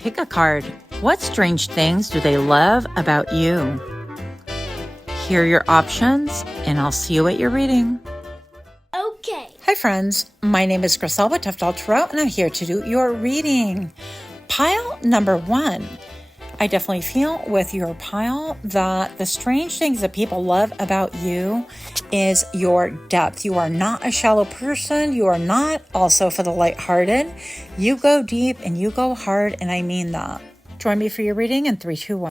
Pickacard. What strange things do they love about you? Here are your options, and I'll see you at your reading. Okay. Hi friends, my name is Griselda Toughdolltarot, and I'm here to do your reading. Pile number 1. I definitely feel with your pile that the strange things that people love about you is your depth. You are not a shallow person. You are not also for the lighthearted. You go deep and you go hard, and I mean that. Join me for your reading in 3, 2, 1.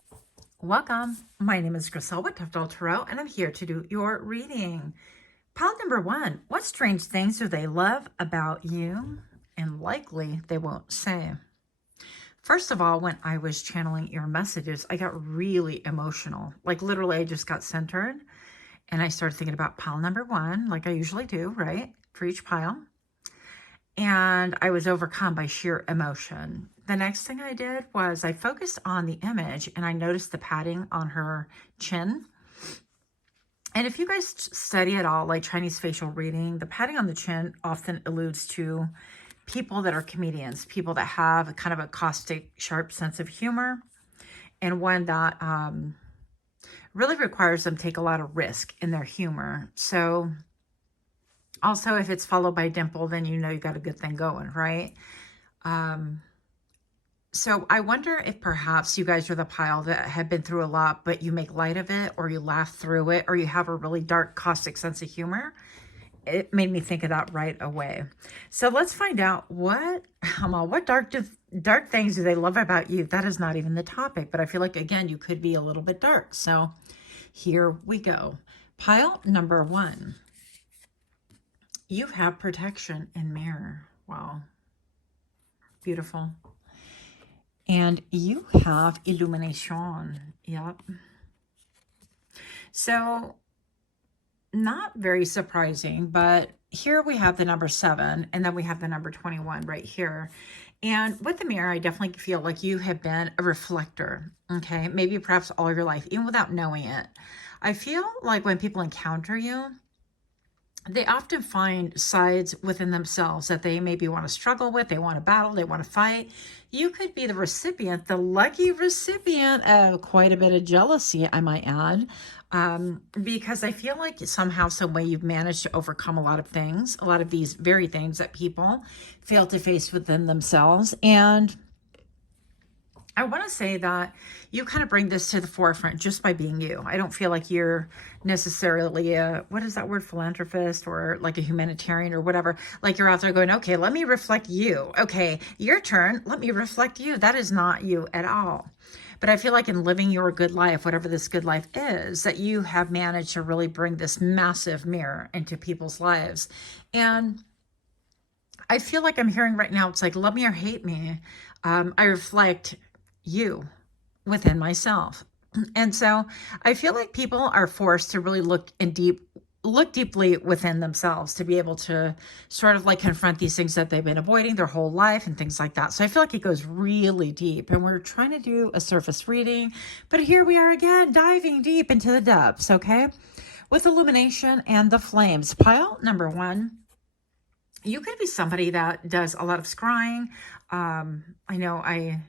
Welcome. My name is Griselda Toughdolltarot, and I'm here to do your reading. Pile number 1. What strange things do they love about you? And likely they won't say. First of all, when I was channeling your messages, I got really emotional. Like literally, I just got centered and I started thinking about pile number 1, like I usually do, right? For each pile. And I was overcome by sheer emotion. The next thing I did was I focused on the image and I noticed the padding on her chin. And if you guys study at all, like Chinese facial reading, the padding on the chin often alludes to people that are comedians, people that have a kind of a caustic, sharp sense of humor, and one that really requires them to take a lot of risk in their humor. So also if it's followed by a dimple, then you know you got a good thing going, right? So I wonder if perhaps you guys are the pile that have been through a lot, but you make light of it, or you laugh through it, or you have a really dark, caustic sense of humor. It made me think of that right away. So let's find out what dark things do they love about you? That is not even the topic, but I feel like, again, you could be a little bit dark. So here we go. Pile number 1. You have protection and mirror. Wow. Beautiful. And you have illumination. Yep. So not very surprising, but here we have the number 7, and then we have the number 21 right here. And with the mirror, I definitely feel like you have been a reflector, okay? Maybe perhaps all your life, even without knowing it. I feel like when people encounter you, they often find sides within themselves that they maybe want to struggle with, they want to battle, they want to fight. You could be the recipient, the lucky recipient of quite a bit of jealousy, I might add, because I feel like somehow, some way you've managed to overcome a lot of things, a lot of these very things that people fail to face within themselves. And I want to say that you kind of bring this to the forefront just by being you. I don't feel like you're necessarily a, what is that word, philanthropist, or like a humanitarian or whatever. Like you're out there going, okay, let me reflect you. Okay, your turn. Let me reflect you. That is not you at all. But I feel like in living your good life, whatever this good life is, that you have managed to really bring this massive mirror into people's lives. And I feel like I'm hearing right now, it's like, love me or hate me. I reflect you within myself. And so I feel like people are forced to really look deeply within themselves to be able to sort of like confront these things that they've been avoiding their whole life and things like that. So I feel like it goes really deep, and we're trying to do a surface reading, but here we are again, diving deep into the depths, okay? With illumination and the flames. Pile number 1. You could be somebody that does a lot of scrying. I know I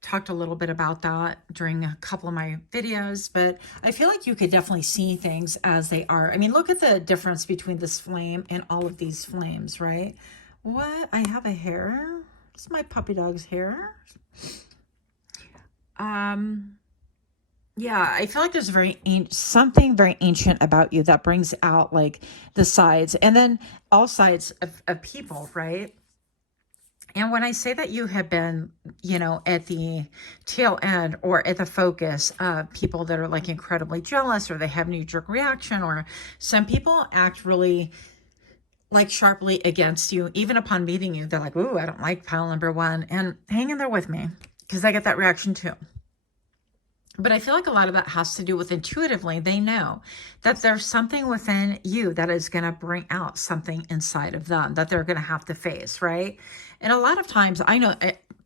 talked a little bit about that during a couple of my videos, but I feel like you could definitely see things as they are. I mean, look at the difference between this flame and all of these flames, right? What? I have a hair. It's my puppy dog's hair. Yeah, I feel like there's something very ancient about you that brings out like the sides, and then all sides of people, right? And when I say that you have been, you know, at the tail end or at the focus of people that are like incredibly jealous, or they have knee-jerk reaction, or some people act really like sharply against you, even upon meeting you, they're like, ooh, I don't like pile number 1. And hang in there with me, because I get that reaction too. But I feel like a lot of that has to do with intuitively, they know that there's something within you that is going to bring out something inside of them that they're going to have to face, right? And a lot of times, I know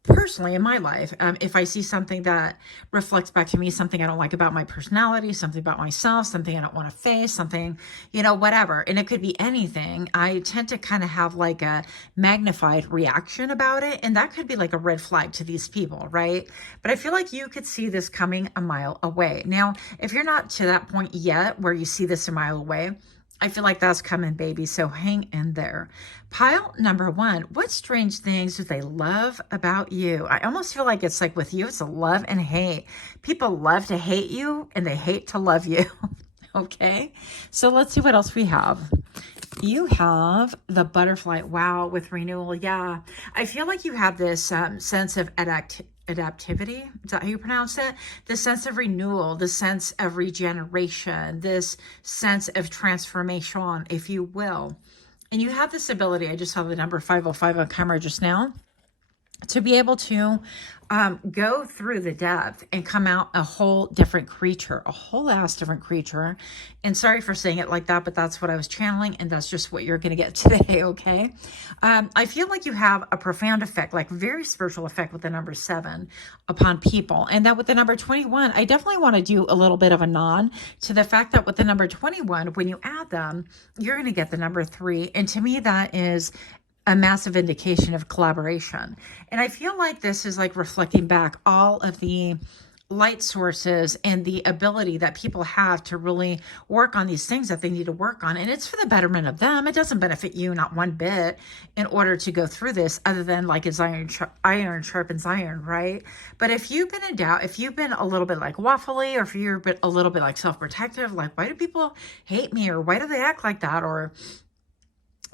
personally in my life, if I see something that reflects back to me, something I don't like about my personality, something about myself, something I don't want to face, something, whatever, and it could be anything, I tend to kind of have like a magnified reaction about it. And that could be like a red flag to these people, right? But I feel like you could see this coming a mile away. Now, if you're not to that point yet where you see this a mile away, I feel like that's coming, baby. So hang in there. Pile number 1, what strange things do they love about you? I almost feel like it's like with you, it's a love and hate. People love to hate you and they hate to love you. Okay. So let's see what else we have. You have the butterfly. Wow. With renewal. Yeah. I feel like you have this sense of adaptivity. Is that how you pronounce it? The sense of renewal, the sense of regeneration, this sense of transformation, if you will. And you have this ability, I just saw the number 505 on camera just now, to be able to go through the depth and come out a whole different creature, a whole ass different creature. And sorry for saying it like that, but that's what I was channeling, and that's just what you're going to get today, okay? I feel like you have a profound effect, like very spiritual effect with the number 7 upon people. And that with the number 21, I definitely want to do a little bit of a nod to the fact that with the number 21, when you add them, you're going to get the number 3. And to me, that is a massive indication of collaboration. And I feel like this is like reflecting back all of the light sources and the ability that people have to really work on these things that they need to work on. And it's for the betterment of them. It doesn't benefit you, not one bit, in order to go through this, other than like it's iron sharpens iron, right? But if you've been in doubt, if you've been a little bit like waffly, or if you're a little bit like self-protective, like why do people hate me, or why do they act like that, or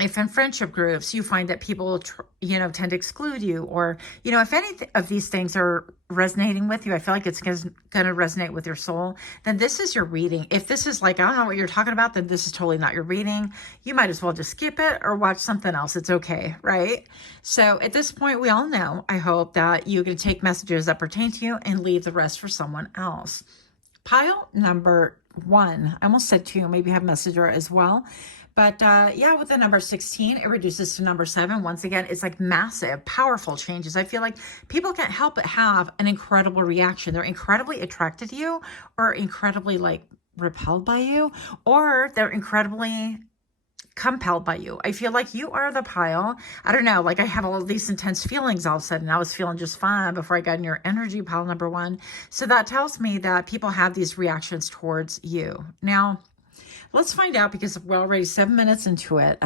if in friendship groups you find that people, tend to exclude you, or, if any of these things are resonating with you, I feel like it's going to resonate with your soul, then this is your reading. If this is like, I don't know what you're talking about, then this is totally not your reading. You might as well just skip it or watch something else. It's okay, right? So at this point, we all know, I hope, that you're going to take messages that pertain to you and leave the rest for someone else. Pile number 1, I almost said 2, maybe have messenger as well. But yeah, with the number 16, it reduces to number 7. Once again, it's like massive, powerful changes. I feel like people can't help but have an incredible reaction. They're incredibly attracted to you, or incredibly like repelled by you, or they're incredibly compelled by you. I feel like you are the pile. I don't know, like I have all of these intense feelings all of a sudden. I was feeling just fine before I got in your energy, pile number 1. So that tells me that people have these reactions towards you. Now, let's find out, because we're already 7 minutes into it.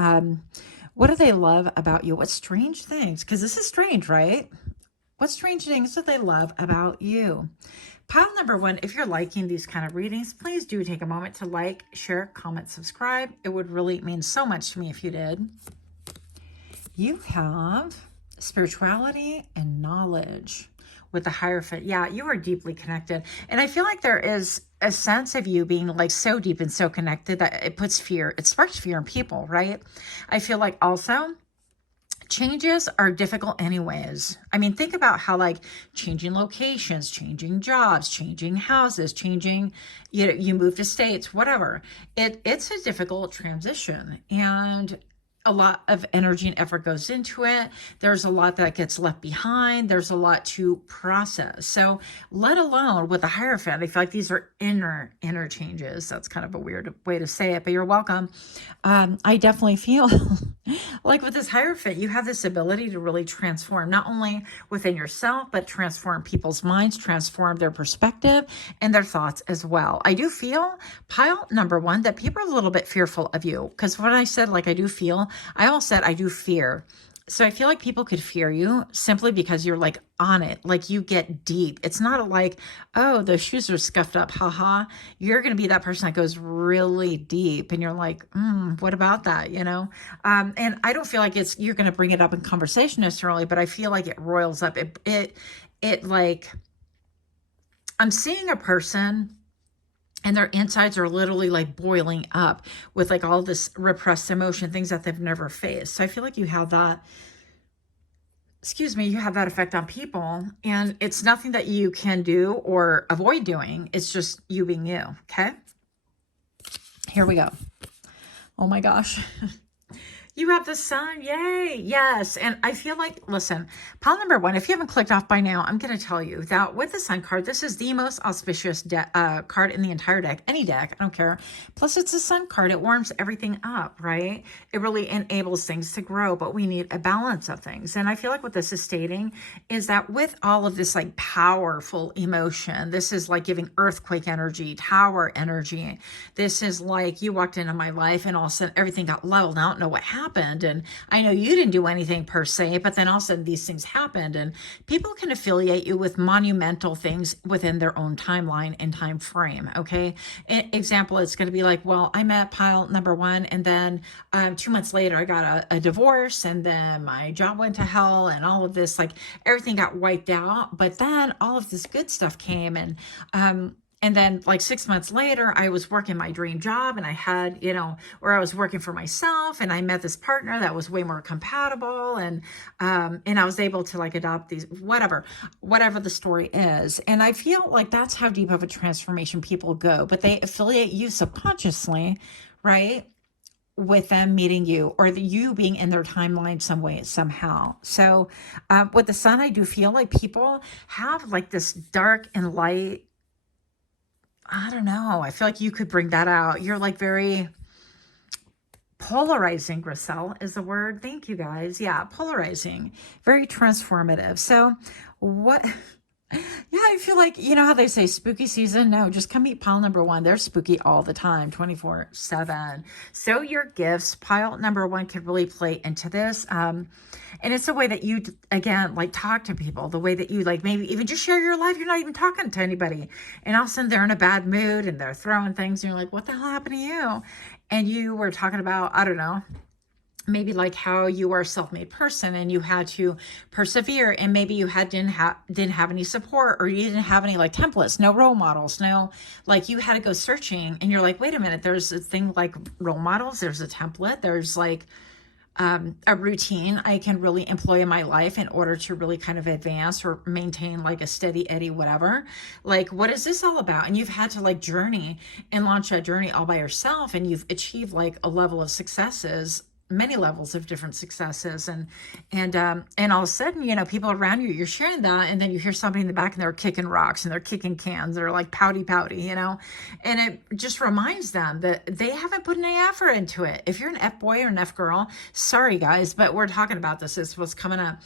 What do they love about you? What strange things? Because this is strange, right? What strange things do they love about you? Pile number 1, if you're liking these kind of readings, please do take a moment to like, share, comment, subscribe. It would really mean so much to me if you did. You have spirituality and knowledge with the Hierophant. Yeah, you are deeply connected. And I feel like there is a sense of you being like so deep and so connected that it puts fear, it sparks fear in people, right? I feel like also changes are difficult anyways. I mean, think about how like changing locations, changing jobs, changing houses, changing, you move to states, whatever. It's a difficult transition, and a lot of energy and effort goes into it. There's a lot that gets left behind. There's a lot to process. So let alone with the Hierophant, I feel like these are inner changes. That's kind of a weird way to say it, but you're welcome. I definitely feel like with this Hierophant, you have this ability to really transform, not only within yourself, but transform people's minds, transform their perspective and their thoughts as well. I do feel, pile number 1, that people are a little bit fearful of you, because when I said like I do feel, I almost said I do fear. So I feel like people could fear you simply because you're like on it, like you get deep. It's not like, oh, those shoes are scuffed up, haha. You're going to be that person that goes really deep, and you're like, what about that, And I don't feel like you're going to bring it up in conversation necessarily, but I feel like it roils up. It like, I'm seeing a person, and their insides are literally like boiling up with like all this repressed emotion, things that they've never faced. So I feel like you have that, you have that effect on people, and it's nothing that you can do or avoid doing. It's just you being you. Okay. Here we go. Oh my gosh. You have the sun. Yay. Yes. And I feel like, listen, pile number one, if you haven't clicked off by now, I'm going to tell you that with the sun card, this is the most auspicious card in the entire deck. Any deck, I don't care. Plus, it's a sun card. It warms everything up, right? It really enables things to grow, but we need a balance of things. And I feel like what this is stating is that with all of this like powerful emotion, this is like giving earthquake energy, tower energy. This is like you walked into my life and all of a sudden everything got leveled. I don't know what happened. And I know you didn't do anything per se, but then all of a sudden these things happened. And people can affiliate you with monumental things within their own timeline and time frame. Okay. Example, it's going to be like, well, I met pile number one, and then 2 months later I got a divorce, and then my job went to hell, and all of this, like everything got wiped out. But then all of this good stuff came, and then like 6 months later, I was working my dream job, and I had, or I was working for myself, and I met this partner that was way more compatible. And I was able to like adopt these, whatever the story is. And I feel like that's how deep of a transformation people go, but they affiliate you subconsciously, right? With them meeting you, or you being in their timeline some way, somehow. So with the sun, I do feel like people have like this dark and light. I don't know. I feel like you could bring that out. You're like very polarizing. Griselle is the word. Thank you guys. Yeah, polarizing, very transformative. So what? Yeah, I feel like, you know how they say spooky season? No, just come meet pile number one. They're spooky all the time, 24/7. So your gifts, pile number one, could really play into this. And it's the way that you, again, like talk to people, the way that you like maybe even just share your life. You're not even talking to anybody. And all of a sudden they're in a bad mood and they're throwing things. And you're like, what the hell happened to you? And you were talking about, I don't know, maybe like how you are a self-made person and you had to persevere, and maybe you didn't have any support, or you didn't have any like templates, no role models, no, like you had to go searching, and you're like, wait a minute, there's a thing like role models, there's a template, there's like a routine I can really employ in my life in order to really kind of advance or maintain like a steady eddy, whatever. Like, what is this all about? And you've had to like journey and launch a journey all by yourself, and you've achieved like a level of successes, many levels of different successes, and all of a sudden, people around you, you're sharing that, and then you hear somebody in the back and they're kicking rocks and they're kicking cans, they're like pouty, and it just reminds them that they haven't put any effort into it. If you're an F boy or an F girl, sorry guys, but we're talking about this is what's coming up.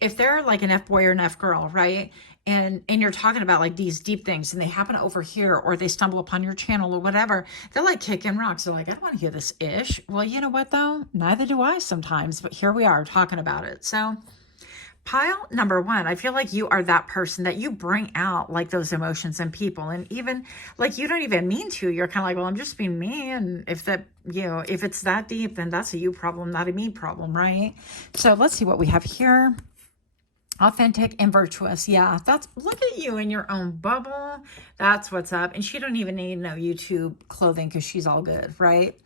If they're like an F boy or an F girl, right? And you're talking about like these deep things, and they happen to overhear, or they stumble upon your channel or whatever, they're like kicking rocks. They're like, I don't want to hear this ish. Well, you know what though? Neither do I sometimes, but here we are talking about it. So pile number one, I feel like you are that person that you bring out like those emotions in people. And even like, you don't even mean to, you're kind of like, well, I'm just being me. And if it's that deep, then that's a you problem, not a me problem. Right? So let's see what we have here. Authentic and virtuous. Yeah, look at you in your own bubble. That's what's up. And she don't even need no YouTube clothing because she's all good, right?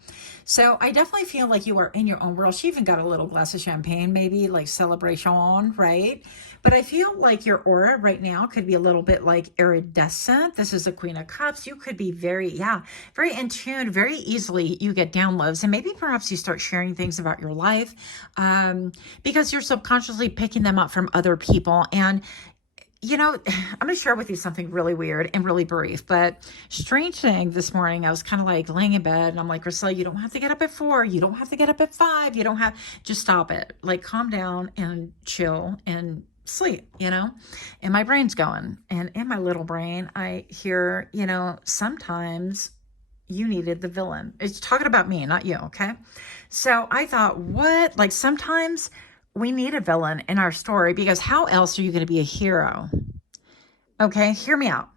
So I definitely feel like you are in your own world. She even got a little glass of champagne, maybe like celebration, right? But I feel like your aura right now could be a little bit like iridescent. This is the Queen of Cups. You could be very in tune, very easily you get downloads, and maybe perhaps you start sharing things about your life because you're subconsciously picking them up from other people. And I'm going to share with you something really weird and really brief, but strange thing this morning. I was kind of like laying in bed, and I'm like, Griselle, you don't have to get up at 4. You don't have to get up at 5. Just stop it. Like, calm down and chill and sleep, and my brain's going. And in my little brain, I hear, sometimes you needed the villain. It's talking about me, not you. Okay. So I thought, what? Like, sometimes we need a villain in our story, because how else are you going to be a hero? Okay, hear me out.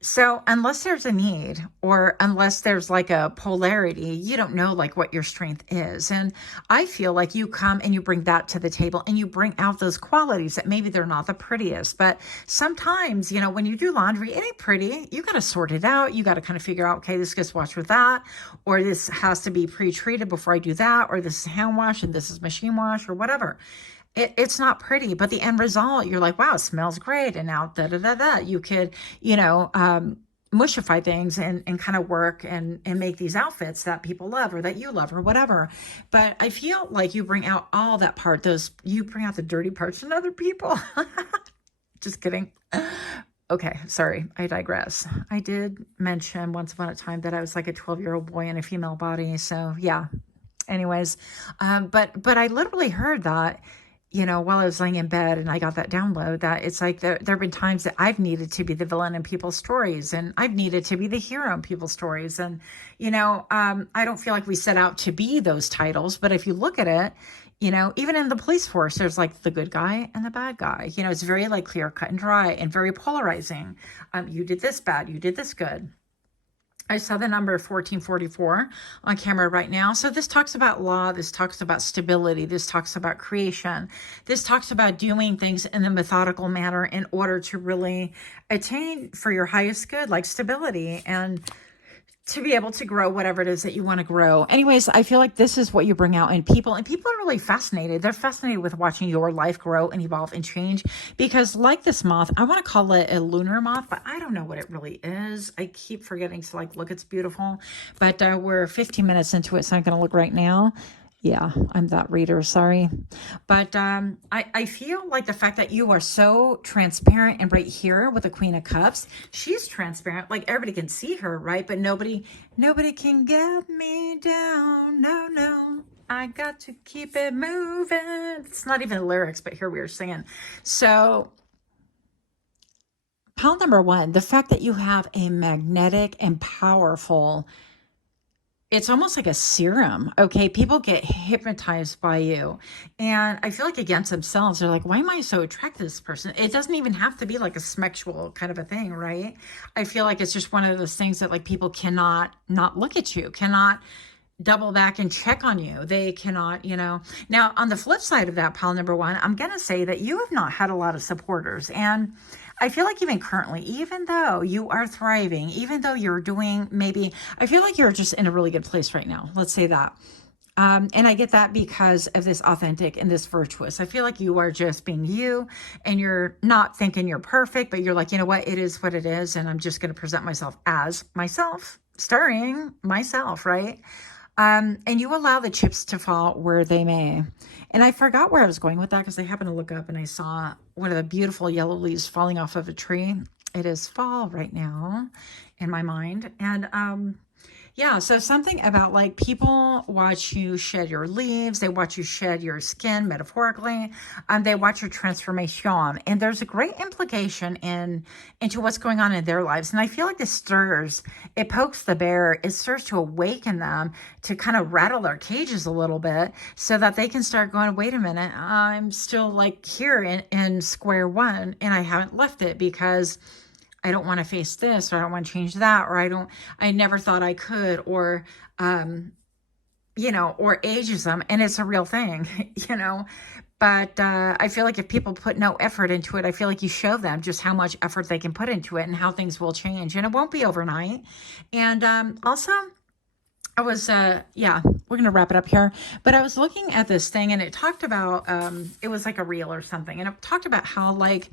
So unless there's a need, or unless there's like a polarity, you don't know like what your strength is. And I feel like you come and you bring that to the table, and you bring out those qualities that maybe they're not the prettiest, but sometimes, when you do laundry, it ain't pretty. You got to sort it out. You got to kind of figure out, okay, this gets washed with that, or this has to be pre-treated before I do that, or this is hand wash and this is machine wash, or whatever. It's not pretty, but the end result, you're like, wow, it smells great. And now, you could, mushify things and kind of work and make these outfits that people love or that you love or whatever. But I feel like you bring out all that part, you bring out the dirty parts in other people. Just kidding. Okay, sorry, I digress. I did mention once upon a time that I was like a 12-year-old boy in a female body. So yeah, anyways, but I literally heard that, while I was laying in bed, and I got that download that it's like there have been times that I've needed to be the villain in people's stories, and I've needed to be the hero in people's stories. And, I don't feel like we set out to be those titles, but if you look at it, even in the police force, there's like the good guy and the bad guy. It's very like clear, cut and dry and very polarizing. You did this bad, you did this good. I saw the number 1444 on camera right now. So this talks about law. This talks about stability. This talks about creation. This talks about doing things in a methodical manner in order to really attain for your highest good, like stability, and to be able to grow whatever it is that you want to grow. Anyways, I feel like this is what you bring out in people, and people are really fascinated. They're fascinated with watching your life grow and evolve and change, because like this moth, I want to call it a lunar moth, but I don't know what it really is. I keep forgetting to like look. It's beautiful, but we're 15 minutes into it, so I'm going to look right now. Yeah, I'm that reader, sorry. But I feel like the fact that you are so transparent, and right here with the Queen of Cups, she's transparent. Like everybody can see her, right? But nobody can get me down. No. I got to keep it moving. It's not even lyrics, but here we are singing. So pile number one, the fact that you have a magnetic and powerful, it's almost like a serum. Okay. People get hypnotized by you. And I feel like against themselves, they're like, why am I so attracted to this person? It doesn't even have to be like a sexual kind of a thing, right? I feel like it's just one of those things that like people cannot not look at you, cannot double back and check on you. They cannot, Now, on the flip side of that, pile number one, I'm going to say that you have not had a lot of supporters. And I feel like even currently, even though you are thriving, even though you're doing I feel like you're just in a really good place right now. Let's say that. And I get that because of this authentic and this virtuous. I feel like you are just being you, and you're not thinking you're perfect, but you're like, you know what? It is what it is. And I'm just going to present myself as myself, starring myself, right? And you allow the chips to fall where they may. And I forgot where I was going with that, because I happened to look up and I saw one of the beautiful yellow leaves falling off of a tree. It is fall right now in my mind. And yeah, so something about like people watch you shed your leaves, they watch you shed your skin metaphorically, they watch your transformation, and there's a great implication into what's going on in their lives. And I feel like it pokes the bear, it serves to awaken them, to kind of rattle their cages a little bit, so that they can start going, wait a minute, I'm still like here in square one, and I haven't left it because I don't want to face this, or I don't want to change that, or I never thought I could, or, or ageism. And it's a real thing, but I feel like if people put no effort into it, I feel like you show them just how much effort they can put into it and how things will change, and it won't be overnight. And also, I was, we're going to wrap it up here, but I was looking at this thing, and it talked about, it was like a reel or something, and it talked about how like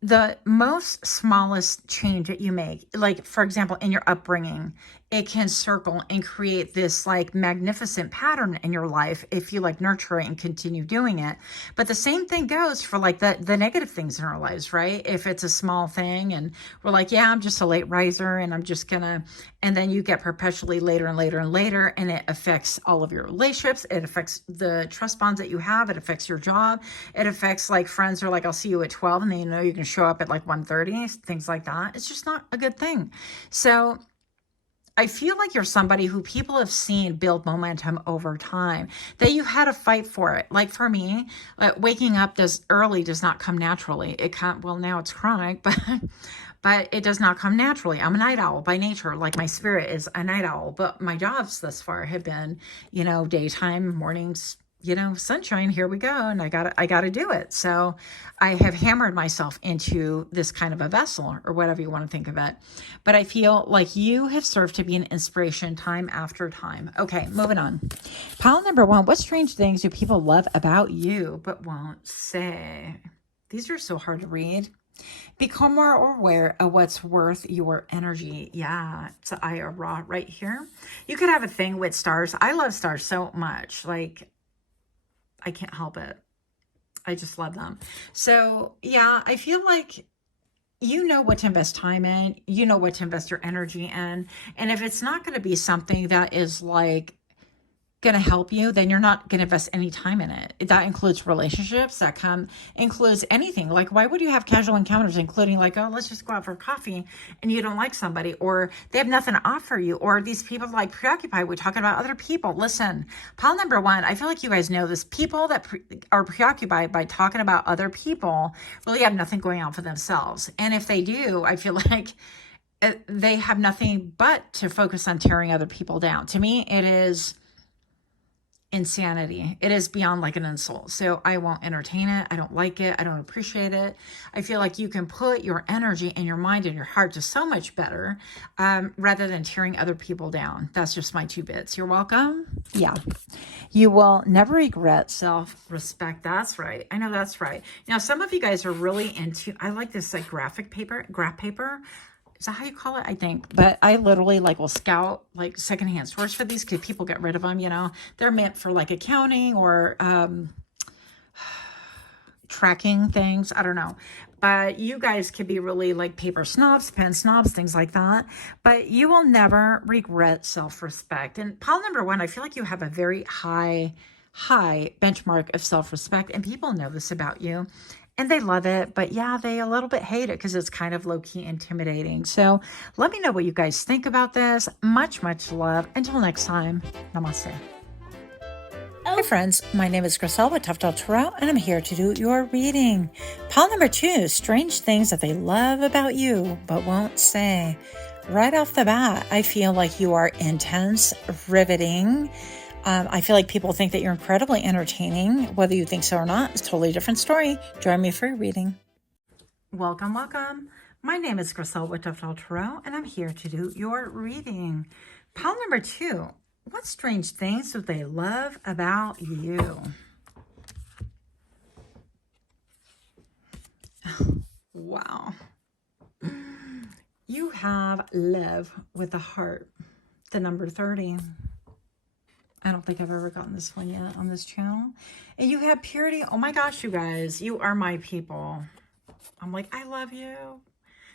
the most smallest change that you make, like for example, in your upbringing, it can circle and create this like magnificent pattern in your life if you like nurture it and continue doing it. But the same thing goes for like the negative things in our lives, right? If it's a small thing and we're like, yeah, I'm just a late riser and I'm just gonna, and then you get perpetually later and later and later, and it affects all of your relationships. It affects the trust bonds that you have. It affects your job. It affects like friends are like, I'll see you at 12, and then you can show up at like 1:30, things like that. It's just not a good thing. So I feel like you're somebody who people have seen build momentum over time, that you had to fight for it. Like for me, waking up early does not come naturally. Now it's chronic, but it does not come naturally. I'm a night owl by nature. Like my spirit is a night owl, but my jobs thus far have been, daytime, mornings, sunshine, here we go. And I gotta do it. So I have hammered myself into this kind of a vessel, or whatever you want to think of it. But I feel like you have served to be an inspiration time after time. Okay, moving on. Pile number one, what strange things do people love about you but won't say? These are so hard to read. Become more aware of what's worth your energy. Yeah, it's an eye of Ra right here. You could have a thing with stars. I love stars so much. Like, I can't help it. I just love them. So, yeah, I feel like you know what to invest time in. You know what to invest your energy in. And if it's not going to be something that is like going to help you, then you're not going to invest any time in it. That includes relationships, includes anything. Like, why would you have casual encounters, including like, oh, let's just go out for coffee, and you don't like somebody, or they have nothing to offer you, or these people like preoccupied with talking about other people. Listen, pile number one, I feel like you guys know this. People that are preoccupied by talking about other people really have nothing going on for themselves. And if they do, I feel like they have nothing but to focus on tearing other people down. To me, it is insanity. It is beyond like an insult. So I won't entertain it. I don't like it. I don't appreciate it. I feel like you can put your energy and your mind and your heart to so much better rather than tearing other people down. That's just my 2 bits. You're welcome. Yeah. You will never regret self-respect. That's right. I know that's right. Now, some of you guys are really into, I like this like graph paper. Is that how you call it? I think. But I literally like will scout like secondhand stores for these because people get rid of them, you know. They're meant for like accounting or tracking things. I don't know. But you guys could be really like paper snobs, pen snobs, things like that. But you will never regret self-respect. And pile number one, I feel like you have a very high benchmark of self-respect. And people know this about you. And they love it, but yeah, they a little bit hate it because it's kind of low-key intimidating. So let me know what you guys think about this. Much, much love. Until next time, namaste. Hi friends, my name is Griselle with Toughdolltarot, and I'm here to do your reading. Pile number 2, strange things that they love about you, but won't say. Right off the bat, I feel like you are intense, riveting. I feel like people think that you're incredibly entertaining. Whether you think so or not, it's a totally different story. Join me for your reading. Welcome, welcome. My name is Griselle with Toughdolltarot, and I'm here to do your reading. Pile number 2. What strange things do they love about you? Wow. You have love with a heart, the number 30. I don't think I've ever gotten this one yet on this channel. And you have purity. Oh my gosh, you guys, you are my people. I'm like, I love you.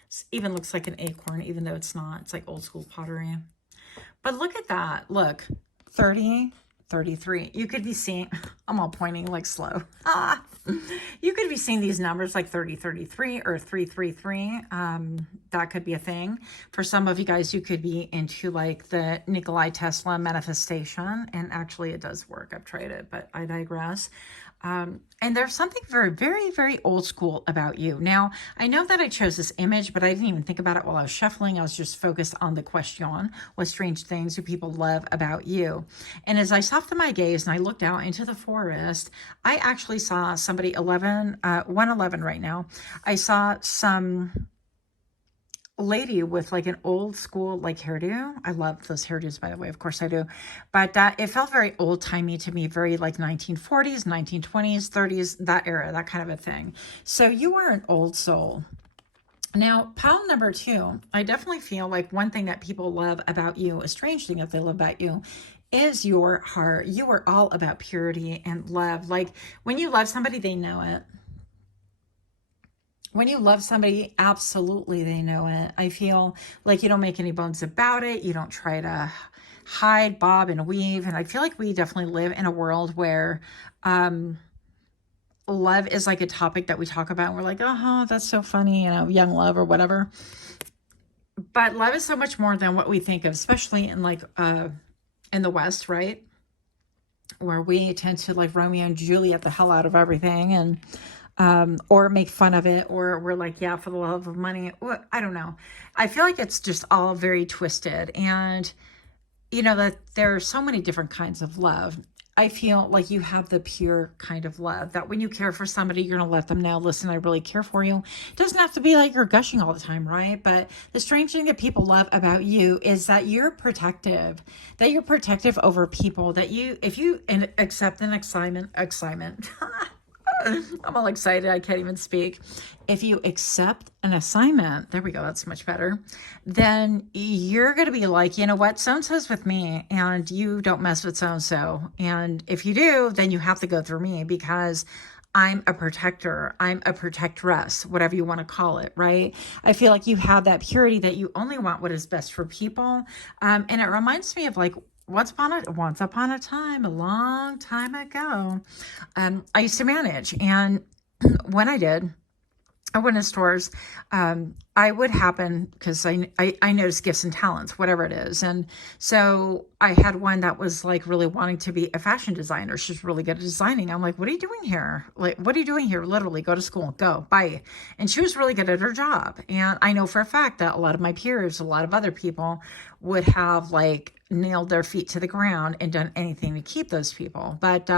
This even looks like an acorn, even though it's not. It's like old school pottery. But look at that. Look, 30, 33. You could be seeing, I'm all pointing like slow. You could be seeing these numbers like 30, 33 or 333. That could be a thing. For some of you guys, you could be into like the Nikola Tesla manifestation. And actually it does work. I've tried it, but I digress. And there's something very, very, very old school about you. Now, I know that I chose this image, but I didn't even think about it while I was shuffling. I was just focused on the question, what strange things do people love about you? And as I softened my gaze and I looked out into the forest, I actually saw somebody 111 right now. I saw some lady with like an old school like hairdo. I love those hairdos, by the way, of course I do, but it felt very old-timey to me, very like 1940s, 1920s, 30s, that era, that kind of a thing. So you are an old soul. Now, pile number 2, I definitely feel like one thing that people love about you, a strange thing that they love about you, is your heart. You are all about purity and love. Like when you love somebody, they know it. When you love somebody, absolutely they know it. I feel like you don't make any bones about it. You don't try to hide, bob, and weave. And I feel like we definitely live in a world where love is like a topic that we talk about. And we're like, oh, that's so funny, you know, young love or whatever. But love is so much more than what we think of, especially in like in the West, right? Where we tend to like Romeo and Juliet the hell out of everything and or make fun of it, or we're like, yeah, for the love of money. I don't know. I feel like it's just all very twisted. And, you know, that there are so many different kinds of love. I feel like you have the pure kind of love that when you care for somebody, you're going to let them know, listen, I really care for you. It doesn't have to be like you're gushing all the time, right? But the strange thing that people love about you is that you're protective over people, that you, if you accept an excitement, I'm all excited. I can't even speak. If you accept an assignment, there we go. That's much better. Then you're going to be like, you know what? So-and-so's with me and you don't mess with so-and-so. And if you do, then you have to go through me because I'm a protector. I'm a protectress, whatever you want to call it, right? I feel like you have that purity that you only want what is best for people. And it reminds me of like once upon a time, a long time ago, I used to manage. And when I went to stores, I would happen because I notice gifts and talents, whatever it is. And so I had one that was like really wanting to be a fashion designer. She's really good at designing. I'm like, what are you doing here? Like, what are you doing here? Literally, go to school, go, bye. And she was really good at her job. And I know for a fact that a lot of my peers, a lot of other people would have like nailed their feet to the ground and done anything to keep those people. But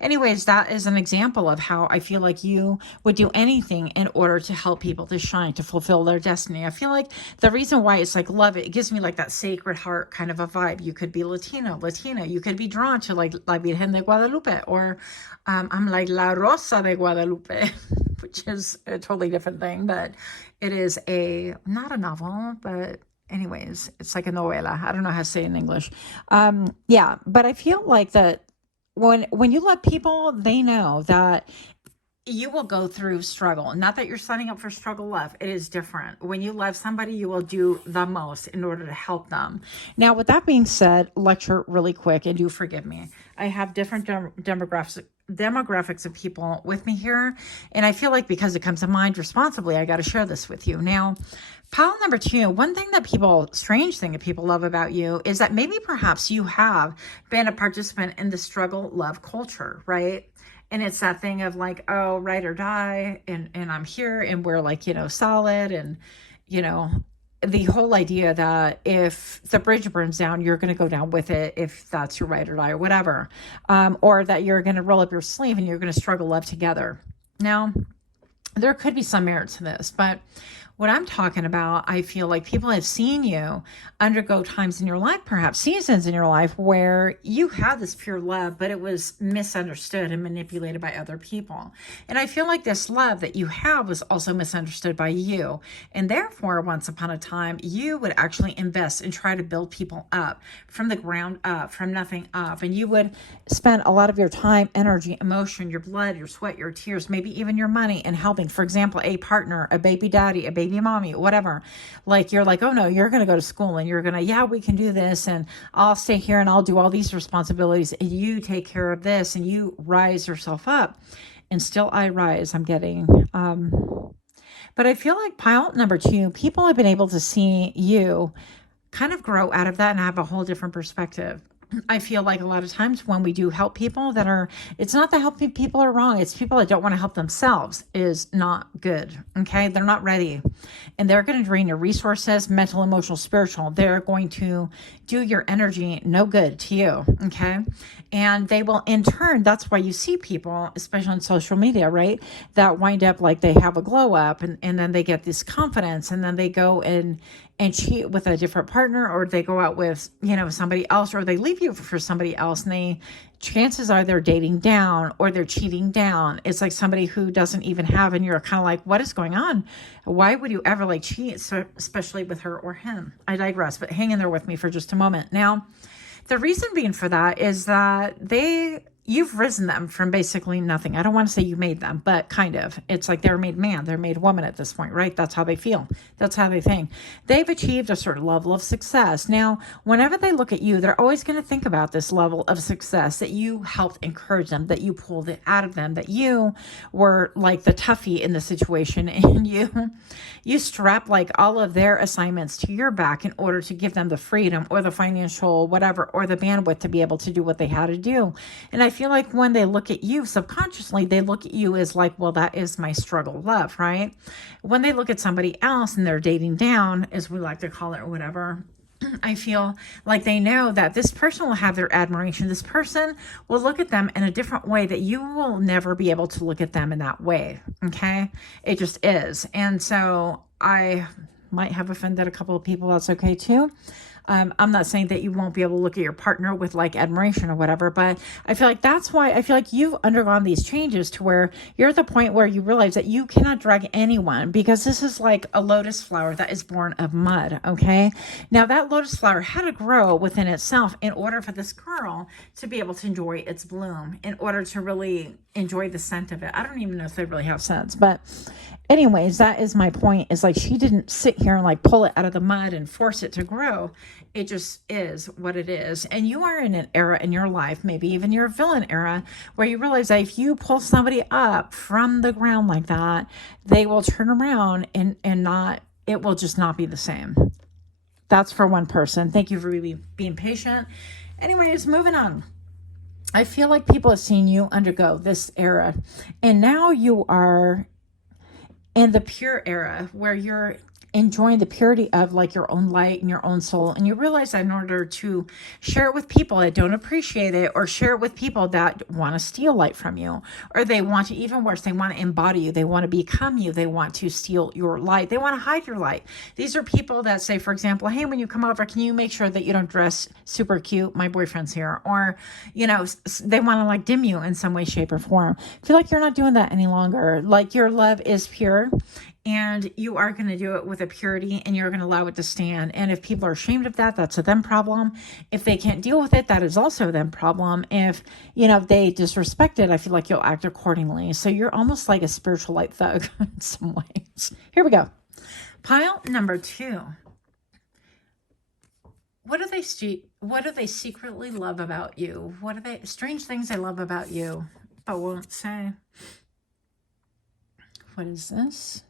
anyways, that is an example of how I feel like you would do anything in order to help people to shine, to fulfill their destiny. I feel like the reason why it's like love it gives me like that Sacred Heart kind of a vibe. You could be Latina. You could be drawn to like La Virgen de Guadalupe, or I'm like La Rosa de Guadalupe, which is a totally different thing, but it is not a novel, but anyways, it's like a novela. I don't know how to say it in English. Yeah, but I feel like that when you love people, they know that you will go through struggle. Not that you're signing up for struggle love. It is different. When you love somebody, you will do the most in order to help them. Now, with that being said, lecture really quick, and do forgive me. I have different demographics of people with me here. And I feel like because it comes to mind responsibly, I got to share this with you. Now, pile number 2, one thing that strange thing that people love about you is that maybe perhaps you have been a participant in the struggle love culture, right? And it's that thing of like, oh, ride or die. And I'm here and we're like, solid. And, the whole idea that if the bridge burns down, you're going to go down with it if that's your ride or die or whatever. Or that you're going to roll up your sleeve and you're going to struggle love together. Now, there could be some merit to this, but what I'm talking about, I feel like people have seen you undergo times in your life, perhaps seasons in your life, where you had this pure love, but it was misunderstood and manipulated by other people. And I feel like this love that you have was also misunderstood by you. And therefore, once upon a time, you would actually invest and try to build people up from the ground up, from nothing up. And you would spend a lot of your time, energy, emotion, your blood, your sweat, your tears, maybe even your money in helping, for example, a partner, a baby daddy, a baby mommy, whatever. Like you're like, oh no, you're going to go to school and you're going to, yeah, we can do this. And I'll stay here and I'll do all these responsibilities. And you take care of this and you rise yourself up. And still I rise, I'm getting, but I feel like pile number 2, people have been able to see you kind of grow out of that and have a whole different perspective. I feel like a lot of times when we do help people it's not that helping people are wrong. It's people that don't want to help themselves is not good. Okay. They're not ready and they're going to drain your resources, mental, emotional, spiritual. They're going to do your energy no good to you. Okay. And they will in turn, that's why you see people, especially on social media, right? That wind up like they have a glow up and then they get this confidence and then they go and cheat with a different partner, or they go out with, somebody else, or they leave you for somebody else and chances are they're dating down or they're cheating down. It's like somebody who doesn't even have, and you're kind of like, what is going on? Why would you ever like cheat, so, especially with her or him? I digress, but hang in there with me for just a moment. Now, the reason being for that is that you've risen them from basically nothing. I don't want to say you made them, but kind of. It's like they're made man, they're made woman at this point, right? That's how they feel. That's how they think. They've achieved a certain level of success. Now, whenever they look at you, they're always going to think about this level of success that you helped encourage them, that you pulled it out of them, that you were like the toughie in the situation and you strapped like all of their assignments to your back in order to give them the freedom or the financial whatever, or the bandwidth to be able to do what they had to do. And I feel like when they look at you subconsciously, they look at you as like, well, that is my struggle love, right? When they look at somebody else and they're dating down, as we like to call it or whatever, I feel like they know that this person will have their admiration. This person will look at them in a different way that you will never be able to look at them in that way. Okay. It just is. And so I might have offended a couple of people. That's okay too. I'm not saying that you won't be able to look at your partner with like admiration or whatever, but I feel like that's why I feel like you've undergone these changes to where you're at the point where you realize that you cannot drag anyone, because this is like a lotus flower that is born of mud. Okay. Now that lotus flower had to grow within itself in order for this girl to be able to enjoy its bloom, in order to really enjoy the scent of it. I don't even know if they really have scents, but anyways, that is my point, is like she didn't sit here and like pull it out of the mud and force it to grow. It just is what it is. And you are in an era in your life, maybe even your villain era, where you realize that if you pull somebody up from the ground like that, they will turn around and not, it will just not be the same. That's for one person. Thank you for really being patient. Anyways, moving on. I feel like people have seen you undergo this era, and now you are in the pure era where you're enjoying the purity of like your own light and your own soul. And you realize that in order to share it with people that don't appreciate it, or share it with people that want to steal light from you, or they want to, even worse, they want to embody you, they want to become you, they want to steal your light, they want to hide your light. These are people that say, for example, hey, when you come over, can you make sure that you don't dress super cute? My boyfriend's here. Or, you know, they want to like dim you in some way, shape, or form. I feel like you're not doing that any longer. Like your love is pure, and you are going to do it with a purity, and you're going to allow it to stand. And if people are ashamed of that, that's a them problem. If they can't deal with it, that is also a them problem. If, you know, they disrespect it, I feel like you'll act accordingly. So you're almost like a spiritual light thug in some ways. Here we go. Pile number 2. What do they secretly love about you? What are they strange things they love about you, but won't say? What is this?